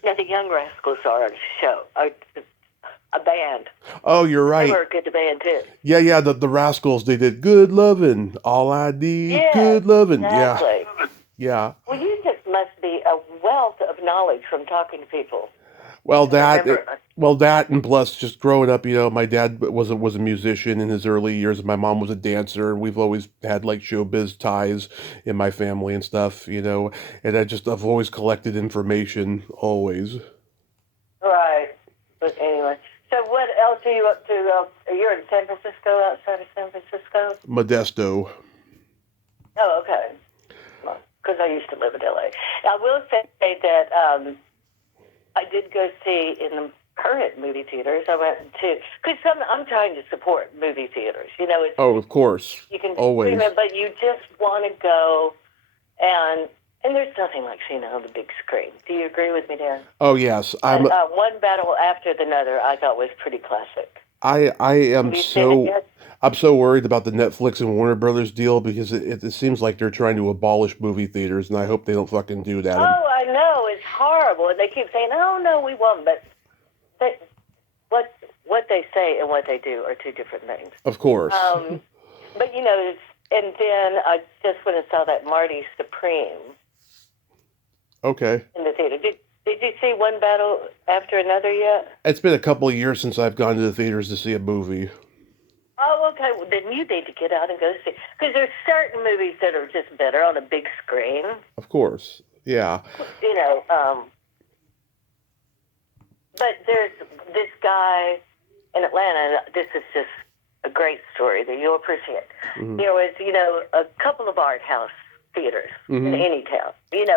Now, the Young Rascals are a show, a band. Oh, you're right. They were a good band, too. Yeah, the Rascals, they did Good Lovin', All I Need, Good Lovin'. Exactly. Yeah. Well, you just must be a wealth of knowledge from talking to people. Well, that and plus just growing up, my dad was a musician in his early years. My mom was a dancer, and we've always had like showbiz ties in my family and stuff, and I've always collected information, always. Right. But anyway, so what else are you up to? You're in San Francisco, outside of San Francisco? Modesto. Oh, okay. Because I used to live in L.A. I will say that I did go see in the current movie theaters. I went to, because I'm trying to support movie theaters. Of course. You can always. Stream it, but you just want to go, and there's nothing like seeing it on the big screen. Do you agree with me, Dan? Oh yes, One battle after another I thought was pretty classic. I am Have you seen it so yet? I'm so worried about the Netflix and Warner Brothers deal because it seems like they're trying to abolish movie theaters, and I hope they don't fucking do that. Oh, I know. It's horrible. And they keep saying, oh, no, we won't. But they, what they say and what they do are two different things. Of course. But, and then I just went and saw that Marty Supreme Okay. in the theater. Did you see One Battle After Another yet? It's been a couple of years since I've gone to the theaters to see a movie. Oh, okay. Well, then you need to get out and go see. Because there's certain movies that are just better on a big screen. Of course. Yeah. But there's this guy in Atlanta, and this is just a great story that you'll appreciate. Mm-hmm. There was, a couple of art house theaters in any town, and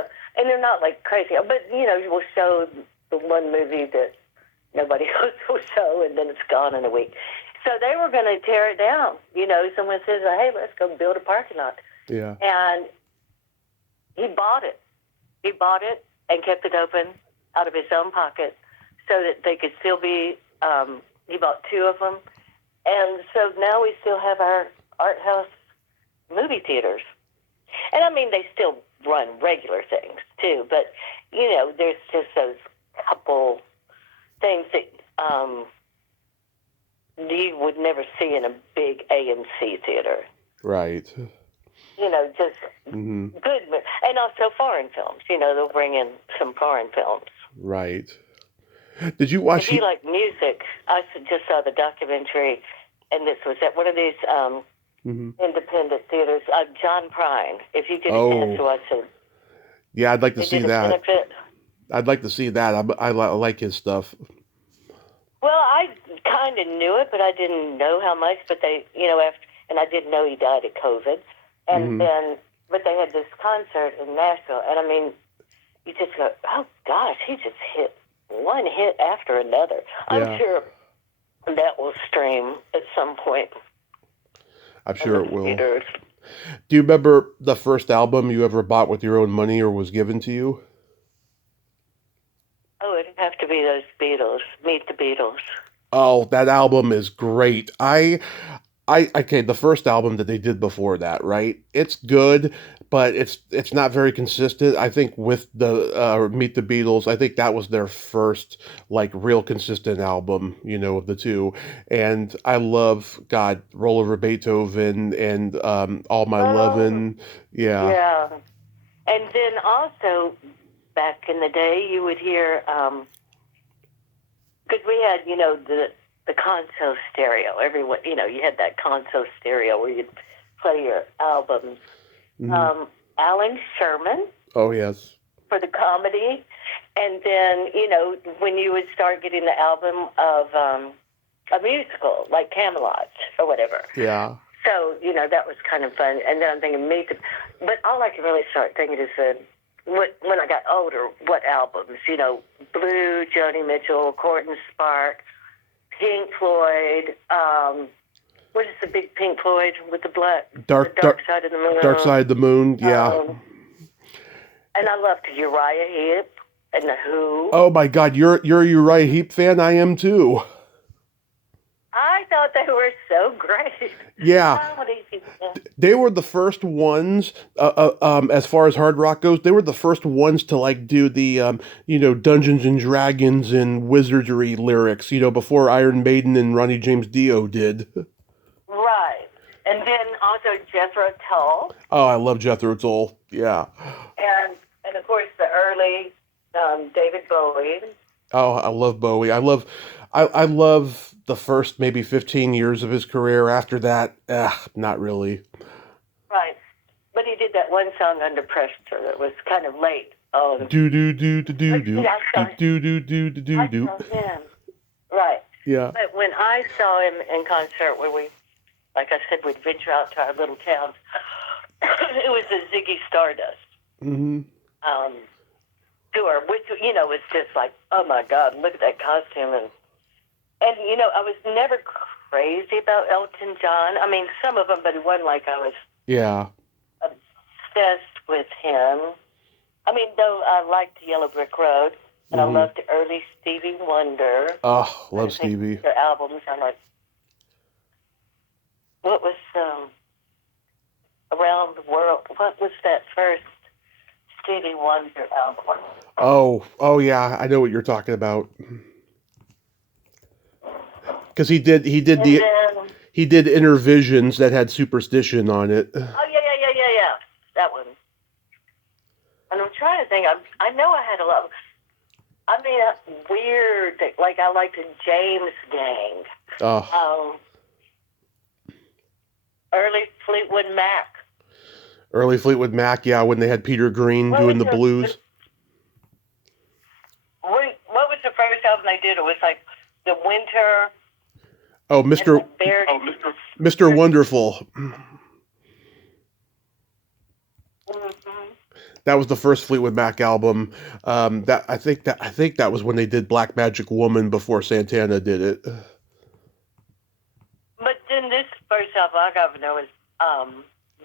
they're not like crazy, but, we'll show the one movie that nobody else will show, and then it's gone in a week. So they were going to tear it down. Someone says, hey, let's go build a parking lot. Yeah. And he bought it. He bought it and kept it open out of his own pocket so that they could still be, he bought 2 of them. And so now we still have our art house movie theaters. And I mean, they still run regular things too, but, there's just those couple things that you would never see in a big AMC theater. Right. Just good, and also foreign films. They'll bring in some foreign films. Right. Did you watch? If you like music, I just saw the documentary, and this was at one of these independent theaters. John Prine. If you get a chance to watch it. Yeah, I'd like to see that. Benefit. I'd like to see that. I like his stuff. Well, I kind of knew it, but I didn't know how much. But they, and I didn't know he died of COVID. And but they had this concert in Nashville, and I mean, you just go, oh gosh, he just hit one hit after another. Yeah. I'm sure that will stream at some point. I'm sure it will. Theaters. Do you remember the first album you ever bought with your own money or was given to you? Oh, it'd have to be those Beatles. Meet the Beatles. Oh, that album is great. Okay, the first album that they did before that, right? It's good, but it's not very consistent. I think with the Meet the Beatles, I think that was their first like real consistent album, of the two. And I love Roll Over Beethoven and All My Lovin'. Yeah. Yeah. And then also back in the day, you would hear because we had the console stereo. Everyone, you had that console stereo where you'd play your albums. Alan Sherman. Oh, yes. For the comedy. And then, when you would start getting the album of a musical, like Camelot or whatever. Yeah. So, that was kind of fun. And then I'm thinking, but all I can really start thinking is when I got older, what albums? Blue, Joni Mitchell, Court and Spark, Pink Floyd. What is the big Pink Floyd with the Dark Side of the Moon? Dark Side of the Moon, yeah. And I loved Uriah Heep and The Who. Oh my God, you're a Uriah Heep fan? I am too. I thought they were so great. Yeah. They were the first ones, as far as hard rock goes, they were the first ones to like do the, Dungeons and Dragons and wizardry lyrics, before Iron Maiden and Ronnie James Dio did. Right. And then also Jethro Tull. Oh, I love Jethro Tull. Yeah. And of course the early David Bowie. Oh, I love Bowie. I love the first maybe 15 years of his career. After that, not really. Right. But he did that one song Under Pressure that was kind of late. Do do do do do do do do do do do. Right. Yeah. But when I saw him in concert, where we, like I said, we'd venture out to our little towns, it was the Ziggy Stardust tour, which was just like, oh my God, look at that costume. And I was never crazy about Elton John. I mean, some of them, but it wasn't like I was obsessed with him. I mean, though I liked Yellow Brick Road, and I loved the early Stevie Wonder. Oh, love Stevie. Their albums are like what was Around the World? What was that first Stevie Wonder album? Oh yeah, I know what you're talking about. Because he did And then, Intervisions that had Superstition on it. oh yeah, that one. And I'm trying to think. I know I had a lot. I mean, weird. Like I liked the James Gang. Oh, Early Fleetwood Mac. early Fleetwood Mac, yeah, when they had Peter Green doing the blues. What was the first album they did? It was like the Winter. Oh, Mr. Wonderful. Mm-hmm. That was the first Fleetwood Mac album. I think that was when they did Black Magic Woman before Santana did it. But then this first album I got to know is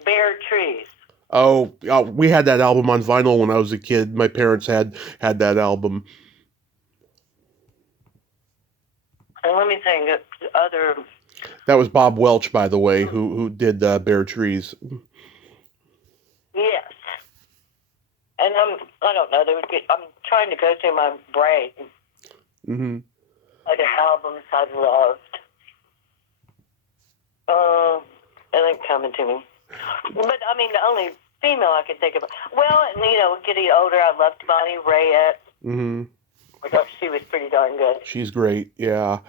Bare Trees. Oh, we had that album on vinyl when I was a kid. My parents had that album. And let me think, other. That was Bob Welch, by the way, who did Bare Trees. Yes. And I don't know. I'm trying to go through my brain. Mm-hmm. Like albums I've loved. It ain't coming to me. But I mean, the only female I can think of. Well, and getting older, I loved Bonnie Raitt. Mm-hmm. She was pretty darn good. She's great, yeah.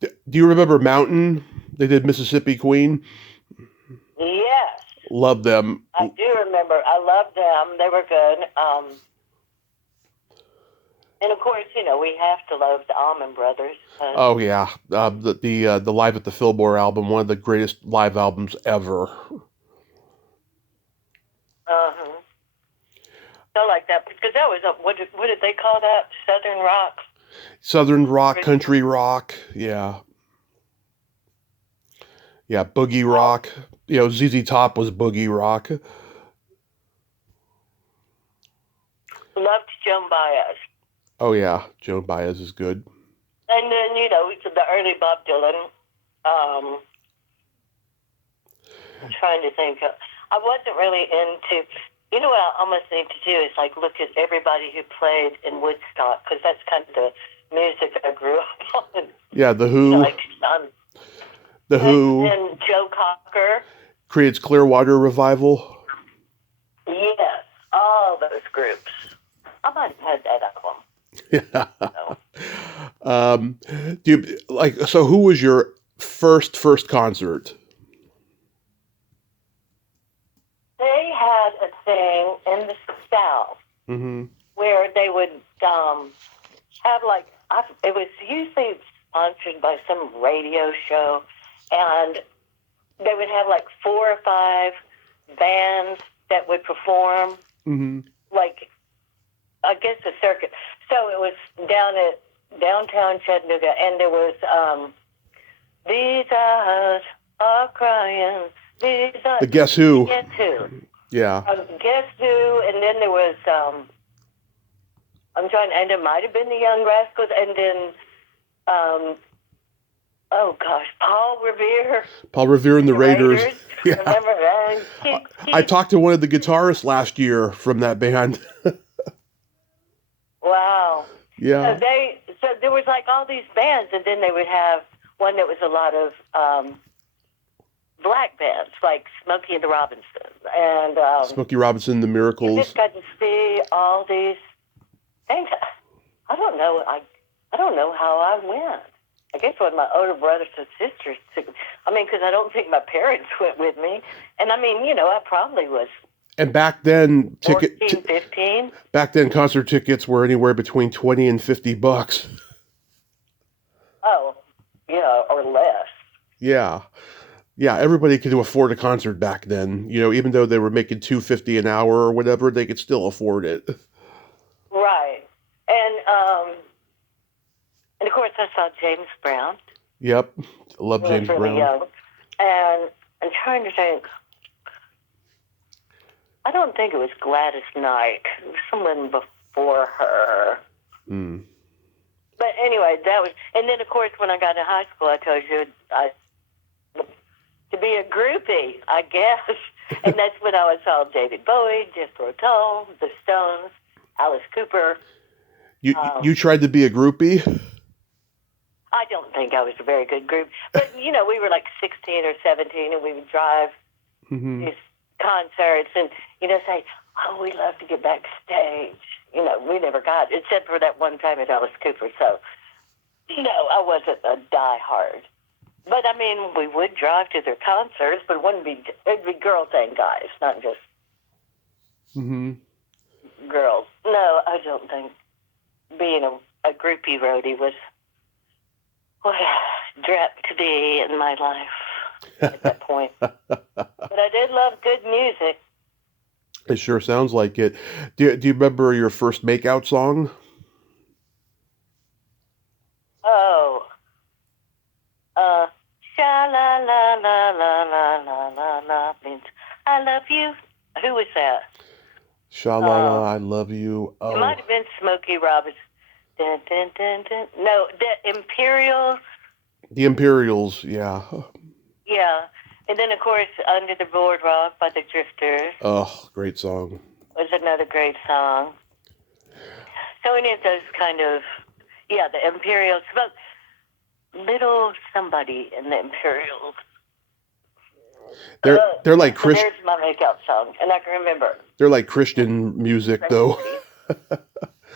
Do you remember Mountain? They did Mississippi Queen. Yes. Love them. I do remember. I loved them. They were good. And of course, we have to love the Allman Brothers. Oh yeah, the Live at the Fillmore album, one of the greatest live albums ever. So like that, because that was what did they call that? Southern rock. Southern rock, country rock, yeah. Yeah, boogie rock. ZZ Top was boogie rock. Loved Joan Baez. Oh yeah, Joan Baez is good. And then the early Bob Dylan. I'm trying to think. I wasn't really into. What I almost need to do is look at everybody who played in Woodstock, because that's kind of the music I grew up on. Yeah, The Who. The Who. And Joe Cocker. Creed's Clearwater Revival. Yes, all those groups. I might have had that album. Yeah. So who was your first concert? They had a thing in the South where they would have it was usually sponsored by some radio show, and they would have 4 or 5 bands that would perform, I guess a circuit. So it was down at downtown Chattanooga, and there was These Eyes Are Crying. The Guess Who. Guess Who. Yeah. Guess Who, and then there was and it might have been the Young Rascals, and then Paul Revere. Paul Revere and the Raiders. Yeah. Remember that? I talked to one of the guitarists last year from that band. Wow. Yeah. So there was all these bands, and then they would have one that was a lot of black bands, like Smokey and the Robinsons, and Smokey Robinson, the Miracles. You just got to see all these things. I don't know. I don't know how I went. I guess with my older brothers and sisters took. Because I don't think my parents went with me, and I probably was. And back then, 15. Back then, concert tickets were anywhere between $20 and $50. Oh, or less. Yeah. Yeah, everybody could afford a concert back then. Even though they were making $2.50 an hour or whatever, they could still afford it. Right. And of course I saw James Brown. Yep. I love James Brown. Young. And I'm trying to think. I don't think it was Gladys Knight. It was someone before her. Mm. But anyway, that was... And then, of course, when I got to high school, I told you to be a groupie, I guess. And that's when I was all David Bowie, Jeff Rotel, The Stones, Alice Cooper. You tried to be a groupie? I don't think I was a very good group. But, we were like 16 or 17, and we would drive these concerts and, say, oh, we love to get backstage. We never got, except for that one time at Alice Cooper. So, I wasn't a diehard. But, I mean, we would drive to their concerts, but it'd be girls and guys, not just girls. No, I don't think being a groupie roadie was what I dreamt to be in my life at that point. But I did love good music. It sure sounds like it. Do you remember your first makeout song? Oh. Sha la la la la la la la la means I love you. Who was that? Sha la la, I love you. Oh. It might have been Smokey Robinson. Dun, dun, dun, dun. No, the Imperials. The Imperials, yeah. Yeah. And then, of course, Under the Boardwalk by the Drifters. Oh, great song. Was another great song. So any of those kind of, the Imperials. But little somebody in the Imperials. They're like Christian. There's my makeout song, and I can remember. They're like Christian music, though.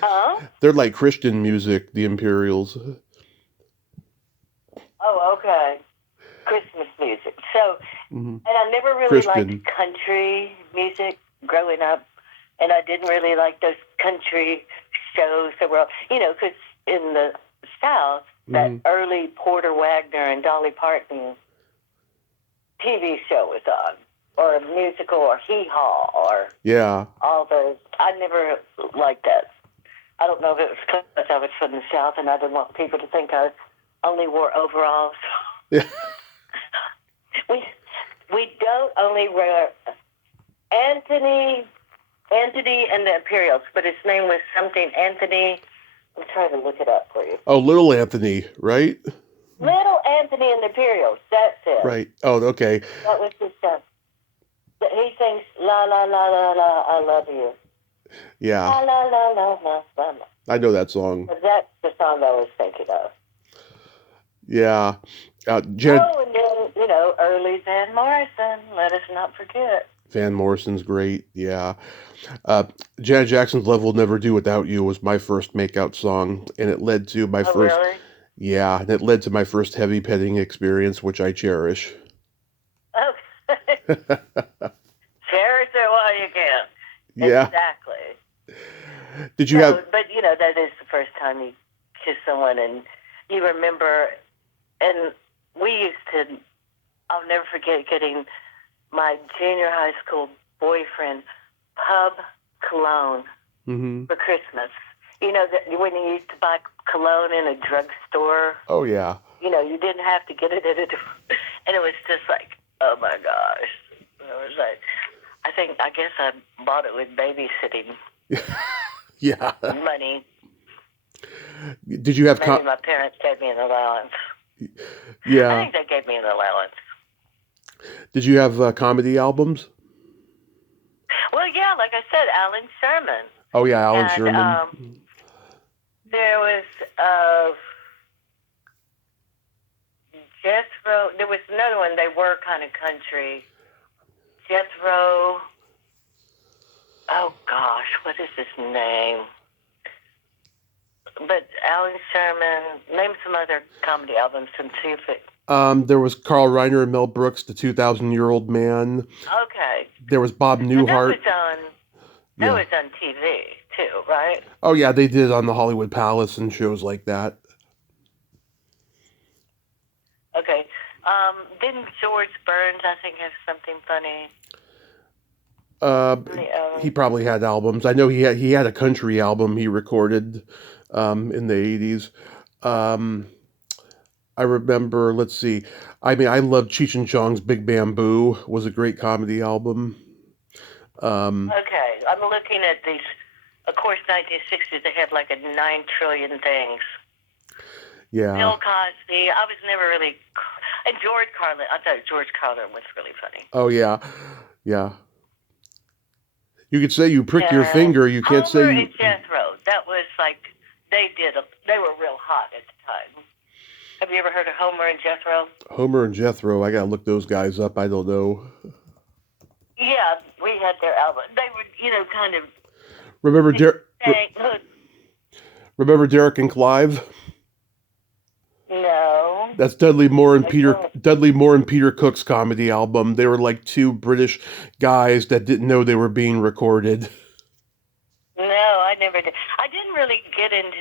Huh? They're like Christian music, the Imperials. Oh, okay. Christmas music. So, and I never really liked country music growing up, and I didn't really like those country shows that were, because in the South, that early Porter Wagner and Dolly Parton TV show was on, or a musical, or Hee Haw, or all those. I never liked that. I don't know if it was because I was from the South and I didn't want people to think I only wore overalls. Yeah. We don't only wear Anthony and the Imperials, but his name was something Anthony. I'm trying to look it up for you. Oh, Little Anthony, right? Little Anthony and the Imperials. That's it. Right. Oh, okay. That was his stuff. He sings La La La La La, I love you. Yeah. La La La La La La. I know that song. But that's the song I was thinking of. Yeah. and then, early Van Morrison, let us not forget. Van Morrison's great, yeah. Janet Jackson's Love Will Never Do Without You was my first makeout song, and it led to my first... Really? Yeah, and it led to my first heavy petting experience, which I cherish. Okay. Cherish it while you can. Yeah. Exactly. Did you have... But, that is the first time you kiss someone, and you remember... And we used to... I'll never forget getting my junior high school boyfriend pub cologne for Christmas. That when you used to buy cologne in a drugstore. Oh, yeah. You didn't have to get it at a... And it was just like, oh, my gosh. It was like... I guess I bought it with babysitting. Yeah. Money. Did you have... Maybe my parents gave me an allowance. Yeah. I think they gave me an allowance. Did you have comedy albums? Well, yeah, like I said, Alan Sherman. Oh, yeah, Alan Sherman. There was Jethro. There was another one. They were kind of country. Jethro. Oh, gosh, what is his name? But Alan Sherman, name some other comedy albums and see if it... There was Carl Reiner and Mel Brooks, The 2,000-Year-Old Man. Okay. There was Bob Newhart. That was on TV, too, right? Oh, yeah, they did on the Hollywood Palace and shows like that. Okay. Didn't George Burns, I think, have something funny? He probably had albums. I know he had a country album he recorded in the 80s. I remember, let's see. I mean, I love Cheech and Chong's Big Bamboo was a great comedy album. Okay, I'm looking at these. Of course, 1960s, they had like 9 trillion things. Yeah. Bill Cosby. I was never really... And George Carlin, I thought George Carlin was really funny. Oh, yeah. Yeah. You could say you pricked your And finger. You can't say Homer you... and Jethro, that was like, they were real hot at the time. Have you ever heard of Homer and Jethro? Homer and Jethro, I gotta look those guys up. I don't know. Yeah, we had their album. They would, kind of Remember, sang. remember Derek and Clive? No. That's Dudley Moore and Peter Cook's comedy album. They were like two British guys that didn't know they were being recorded. No, I never did. I didn't really get into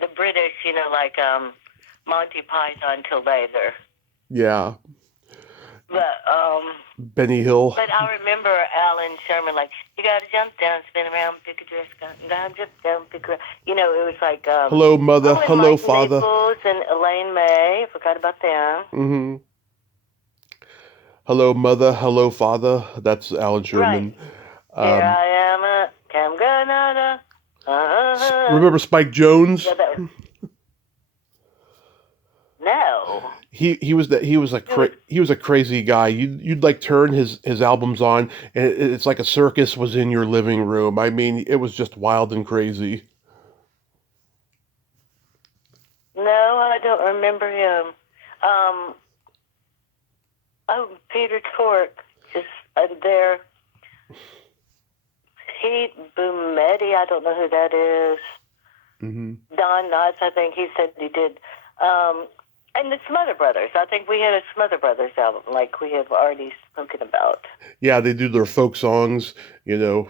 the British, like Monty Python till later. Yeah. But Benny Hill. But I remember Alan Sherman, like, you gotta jump down, spin around, pick a dress, down, jump down, pick a... it was like... Hello, Mother. Hello, Mike Father. Maples and Elaine May. I forgot about them. Mm-hmm. Hello, Mother. Hello, Father. That's Alan Sherman. Right. Here I am, Cam Granada. Remember Spike Jones? Yeah, no. He was a crazy guy. You'd like turn his albums on, and it's like a circus was in your living room. I mean, it was just wild and crazy. No, I don't remember him. Peter Tork, just there. Pete Boumetti, I don't know who that is. Mm-hmm. Don Knotts, I think he said he did. And the Smother Brothers. I think we had a Smother Brothers album, like we have already spoken about. Yeah, they do their folk songs. My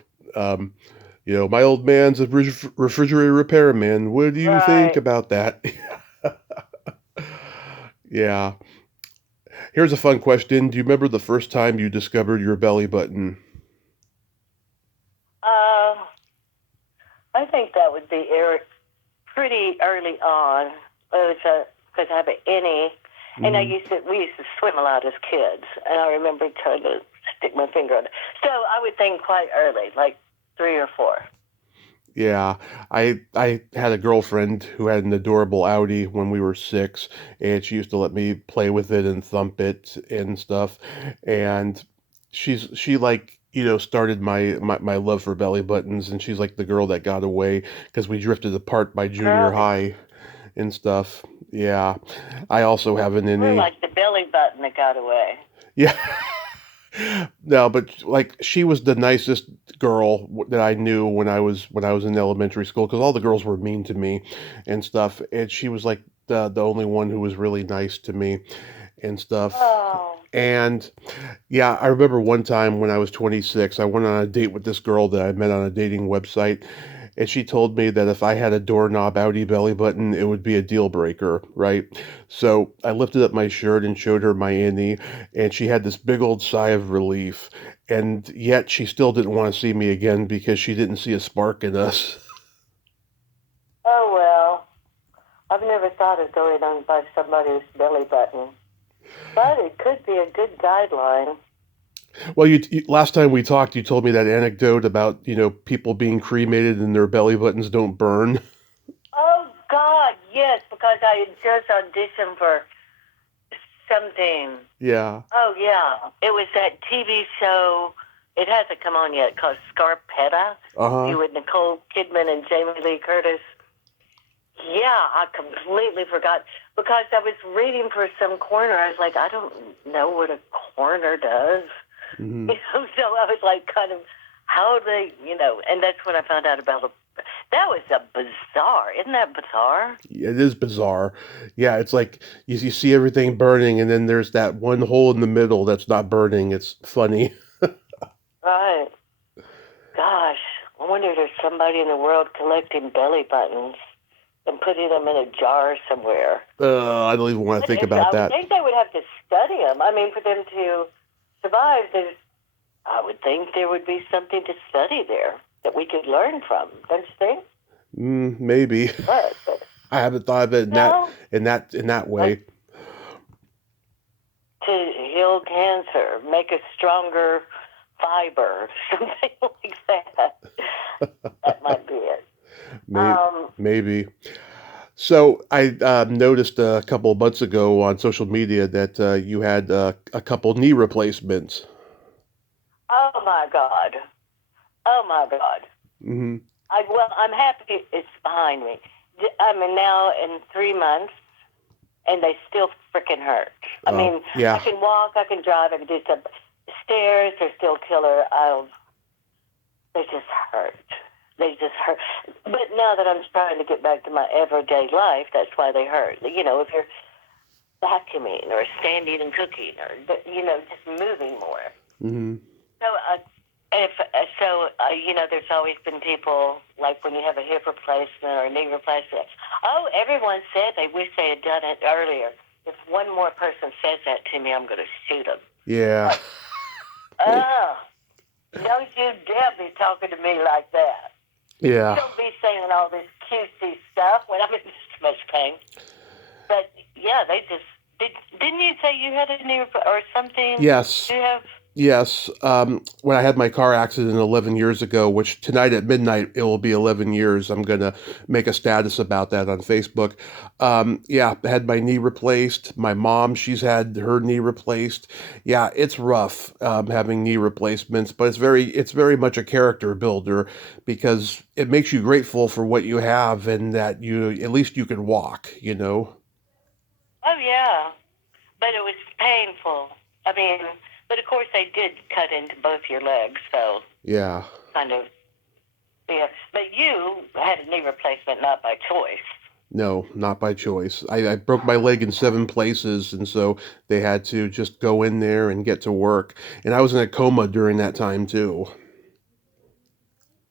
old man's a refrigerator repairman. What do you think about that? Yeah. Here's a fun question. Do you remember the first time you discovered your belly button? I think that would be pretty early on. It was because I have an innie, and we used to swim a lot as kids, and I remember trying to stick my finger on it. So I would think quite early, like 3 or 4. Yeah, I had a girlfriend who had an adorable Audi when we were 6, and she used to let me play with it and thump it and stuff. And she started my love for belly buttons, and she's like the girl that got away because we drifted apart by junior high and stuff. Yeah, I also have an innie. We're like the belly button that got away. Yeah. No, but like she was the nicest girl that I knew when I was in elementary school, because all the girls were mean to me and stuff, and she was like the only one who was really nice to me and stuff. Oh. And yeah, I remember one time when I was 26, I went on a date with this girl that I met on a dating website. And she told me that if I had a doorknob outie belly button, it would be a deal breaker, right? So I lifted up my shirt and showed her my innie, and she had this big old sigh of relief. And yet she still didn't want to see me again because she didn't see a spark in us. Oh, well. I've never thought of going on by somebody's belly button. But it could be a good guideline. Well, last time we talked, you told me that anecdote about, people being cremated and their belly buttons don't burn. Oh, God, yes, because I had just auditioned for something. Yeah. Oh, yeah. It was that TV show, it hasn't come on yet, called Scarpetta. Uh-huh. With Nicole Kidman and Jamie Lee Curtis. Yeah, I completely forgot. Because I was reading for some coroner. I was like, I don't know what a coroner does. Mm-hmm. So I was like, kind of, how they, and that's when I found out about that was a bizarre. Isn't that bizarre? Yeah, it is bizarre. Yeah, it's like you see everything burning, and then there's that one hole in the middle that's not burning. It's funny. Right. Gosh, I wonder if there's somebody in the world collecting belly buttons and putting them in a jar somewhere. I don't even want to think about that. I think they would have to study them. I mean, for them to survive, I would think there would be something to study there that we could learn from. Don't you think? Maybe. But I haven't thought of it in that way. To heal cancer, make a stronger fiber, something like that. That might be it. Maybe. So I noticed a couple of months ago on social media that you had a couple knee replacements. Oh my God. Oh my God. Hmm. I'm happy it's behind me. I mean, now in 3 months, and they still freaking hurt. I Oh, mean, I yeah. can walk, I can drive, I can do stuff. Stairs are still killer. They just hurt. They just hurt. But now that I'm trying to get back to my everyday life, that's why they hurt. You know, if you're vacuuming or standing and cooking or, just moving more. Hmm. So, there's always been people like when you have a hip replacement or a knee replacement. Oh, everyone said they wish they had done it earlier. If one more person says that to me, I'm going to shoot them. Yeah. Like, oh, don't you dare be talking to me like that. Yeah. Don't be saying all this cutesy stuff when I'm in this much pain. But yeah, they just didn't you say you had a knee or something? Yes. Do you have? Yes. When I had my car accident 11 years ago, which tonight at midnight it will be 11 years, I'm going to make a status about that on Facebook. Yeah, I had my knee replaced. My mom, she's had her knee replaced. Yeah, it's rough having knee replacements, but it's very much a character builder because it makes you grateful for what you have and that you at least you can walk, you know? Oh yeah, but it was painful. I mean, but of course they did cut into both your legs, so Yeah. kind of yeah. But you had a knee replacement not by choice. No, not by choice. I broke my leg in 7 places, and so they had to just go in there and get to work. And I was in a coma during that time too.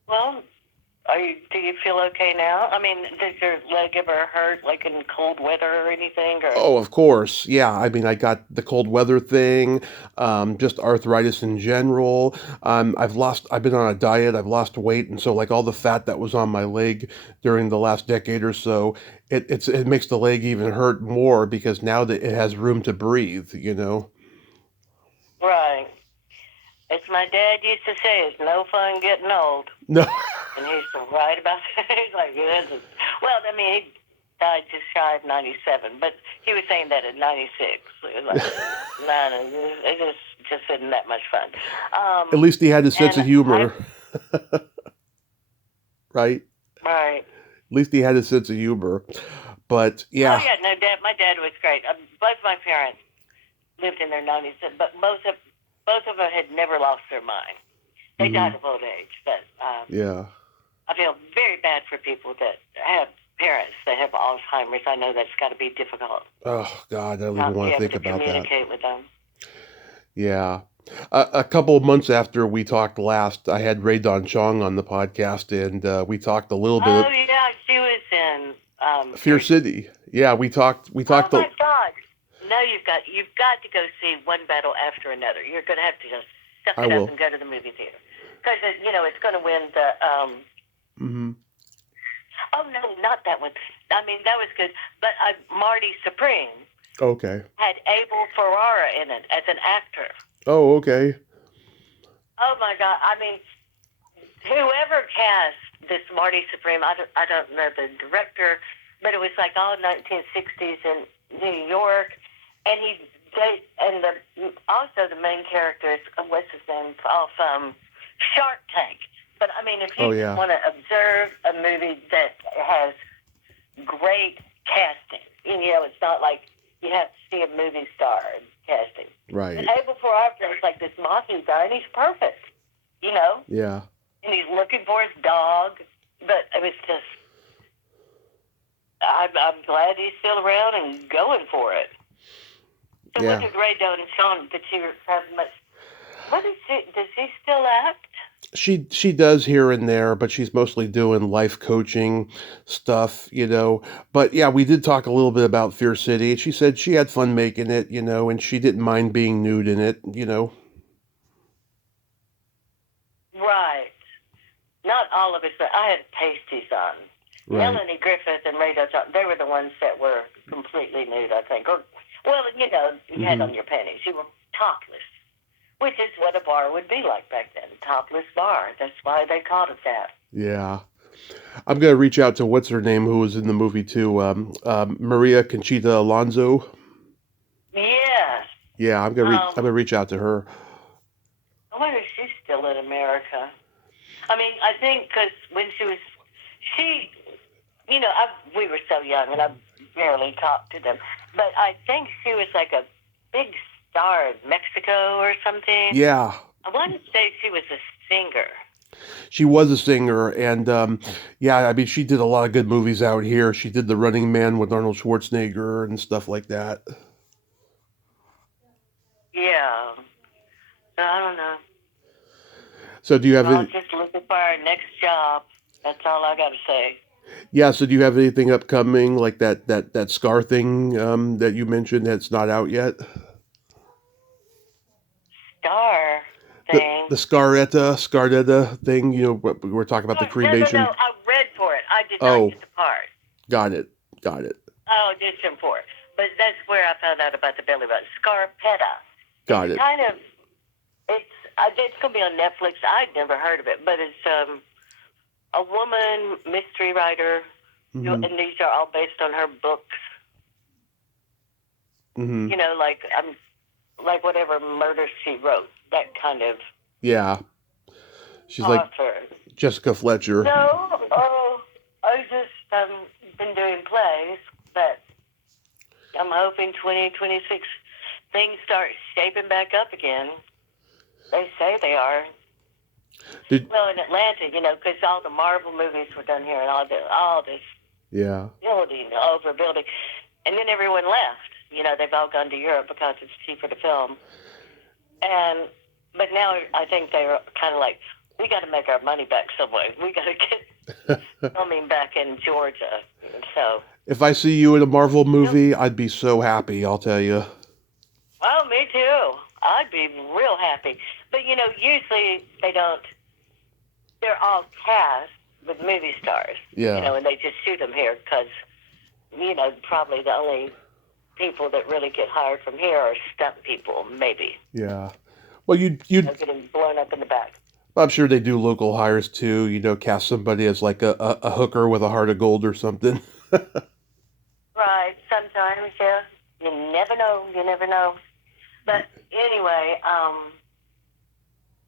Well, do you feel okay now? I mean, does your leg ever hurt, like in cold weather or anything? Or Oh, of course. Yeah, I mean, I got the cold weather thing, just arthritis in general. I've been on a diet, I've lost weight, and so like all the fat that was on my leg during the last decade or so, it makes the leg even hurt more because now that it has room to breathe, you know? right? As my dad used to say, it's no fun getting old. No. And he's right about that. He's like, it isn't. Well, I mean, he died just shy of 97, but he was saying that at 96. It was like, no, it just isn't that much fun. At least he had a sense And of humor, right? right. At least he had a sense of humor. But Oh, yeah. yeah, no, my dad was great. Both my parents lived in their 90s, but both of them had never lost their mind. They Hmm. died of old age, but Yeah. I feel very bad for people that have parents that have Alzheimer's. I know that's got to be difficult Oh God, I don't even not be want to able think to about that. communicate with them. Yeah. A couple of months after we talked last, I had Ray Don Chong on the podcast, and we talked a little bit Oh of yeah, she was in Fear City. Yeah, we talked. We Oh talked. my God! No, you've got to go see one battle after another. You're going to have to just suck I it up will. and go to the movie theater because it's going to win the. Hmm. Oh no, not that one. I mean that was good, but Marty Supreme Okay. had Abel Ferrara in it as an actor. Oh, okay. Oh my God! I mean, whoever cast this Marty Supreme, I don't know the director, but it was like all 1960s in New York, and also the main character is what's his name off Shark Tank. But I mean, if you Oh just yeah. want to observe a movie that has great casting, it's not like you have to see a movie star casting. Right. And Abel Ferrara is like this mafia guy, and he's perfect, you know Yeah. and he's looking for his dog. But it was just, I'm glad he's still around and going for it. So what Yeah. did Ray Doe and Sean, did you have much, does he still act? She does here and there, but she's mostly doing life coaching stuff, you know. But yeah, we did talk a little bit about Fear City. She said she had fun making it, you know, and she didn't mind being nude in it, you know. Right. Not all of us, but I had pasties on. Right. Melanie Griffith and Ray Doe, they were the ones that were completely nude, I think. Or, well, you had Hmm. on your panties. You were topless, which is what a bar would be like back then. Topless bar. That's why they called it that. Yeah. I'm gonna reach out to what's her name who was in the movie too, Maria Conchita Alonso. Yes. Yeah, I'm gonna reach out to her. I wonder if she's still in America. I mean, I think because when she, we were so young and I barely talked to them, but I think she was like a big star in Mexico or something. Yeah, I want to say she was a singer. she was a singer, and yeah, I mean, she did a lot of good movies out here. She did The Running Man with Arnold Schwarzenegger and stuff like that. Yeah. I don't know. So do you have I'm just looking for our next job. That's all I got to say. Yeah, so do you have anything upcoming like that Scar thing that you mentioned that's not out yet? Star The thing. the Scaretta thing, we're talking about the No. cremation. I read for it. I did not Oh, get the part. got it. Got it. Oh, audition for it. But that's where I found out about the Bellybuttons. Scarpetta. Got It's it. kind of, it's going to be on Netflix. I'd never heard of it, but it's a woman mystery writer, Mhm. and these are all based on her books. Mhm. Like whatever murder she wrote, that kind of Yeah. She's like author. Jessica Fletcher. No, I just been doing plays, but I'm hoping 2026 things start shaping back up again. They say they are. Did Well, in Atlanta, because all the Marvel movies were done here and all this Yeah. overbuilding, and then everyone left. They've all gone to Europe because it's cheaper to film. But now I think they're kind of like, we got to make our money back some way. We got to get filming back in Georgia. So, If I see you in a Marvel movie, I'd be so happy, I'll tell you. oh, me too. I'd be real happy. But, usually they don't, they're all cast with movie stars, Yeah. and they just shoot them here because, probably the only people that really get hired from here are stunt people, maybe. Yeah. Well, Getting blown up in the back. I'm sure they do local hires too, cast somebody as like a hooker with a heart of gold or something. Right. Sometimes, yeah. You never know. You never know. But anyway,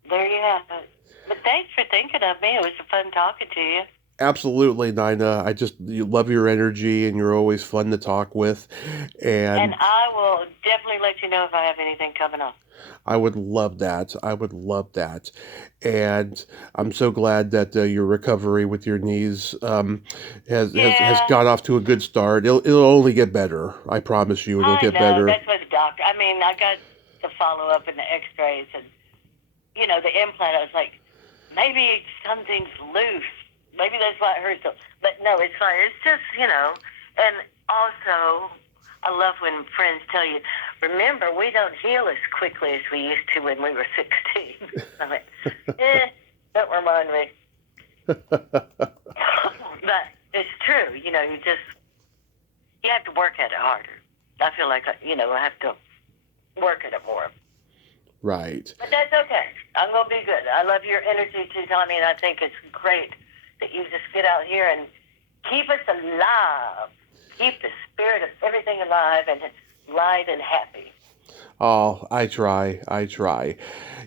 there you have it. But thanks for thinking of me. It was fun talking to you. Absolutely, Nina. You love your energy and you're always fun to talk with. And And I will definitely let you know if I have anything coming up. I would love that. I would love that. And I'm so glad that your recovery with your knees has Yeah, got off to a good start. It'll only get better. I promise you, it'll I get know. better. That's what the doctor. I mean, I got the follow up and the X-rays, and the implant. I was like, maybe something's loose. Maybe that's why it hurts. But no, it's fine. It's just And also, I love when friends tell you, remember, we don't heal as quickly as we used to when we were 16. I'm like, don't remind me. But it's true. You have to work at it harder. I feel like, I have to work at it more. Right. But that's okay. I'm going to be good. I love your energy too, Tommy, and I think it's great that you just get out here and keep us alive. Keep the spirit of everything alive and light and happy. Oh, I try. I try.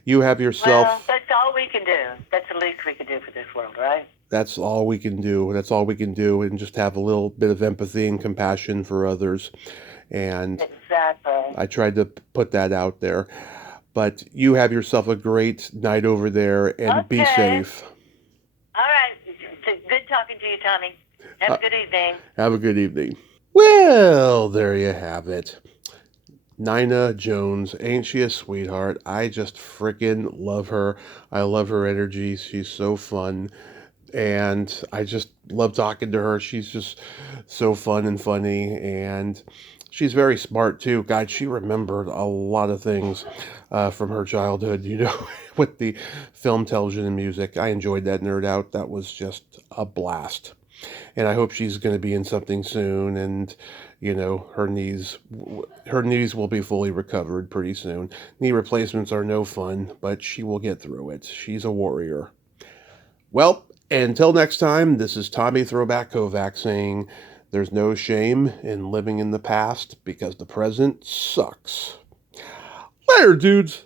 You have Well, yourself. that's all we can do. That's the least we can do for this world, right? That's all we can do. That's all we can do, and just have a little bit of empathy and compassion for others. And Exactly. I tried to put that out there. But you have yourself a great night over there and be Okay. safe. All right. Good talking to you, Tommy. Have a good evening. Have a good evening. Well, there you have it. Nina Jones, ain't she a sweetheart? I just freaking love her. I love her energy. She's so fun. And I just love talking to her. She's just so fun and funny. And she's very smart too. God, she remembered a lot of things from her childhood, with the film, television, and music. I enjoyed that nerd out. That was just a blast. And I hope she's going to be in something soon. And her knees will be fully recovered pretty soon. Knee replacements are no fun, but she will get through it. She's a warrior. Well, Until next time, this is Tommy Throwback Kovac saying there's no shame in living in the past because the present sucks. Later, dudes.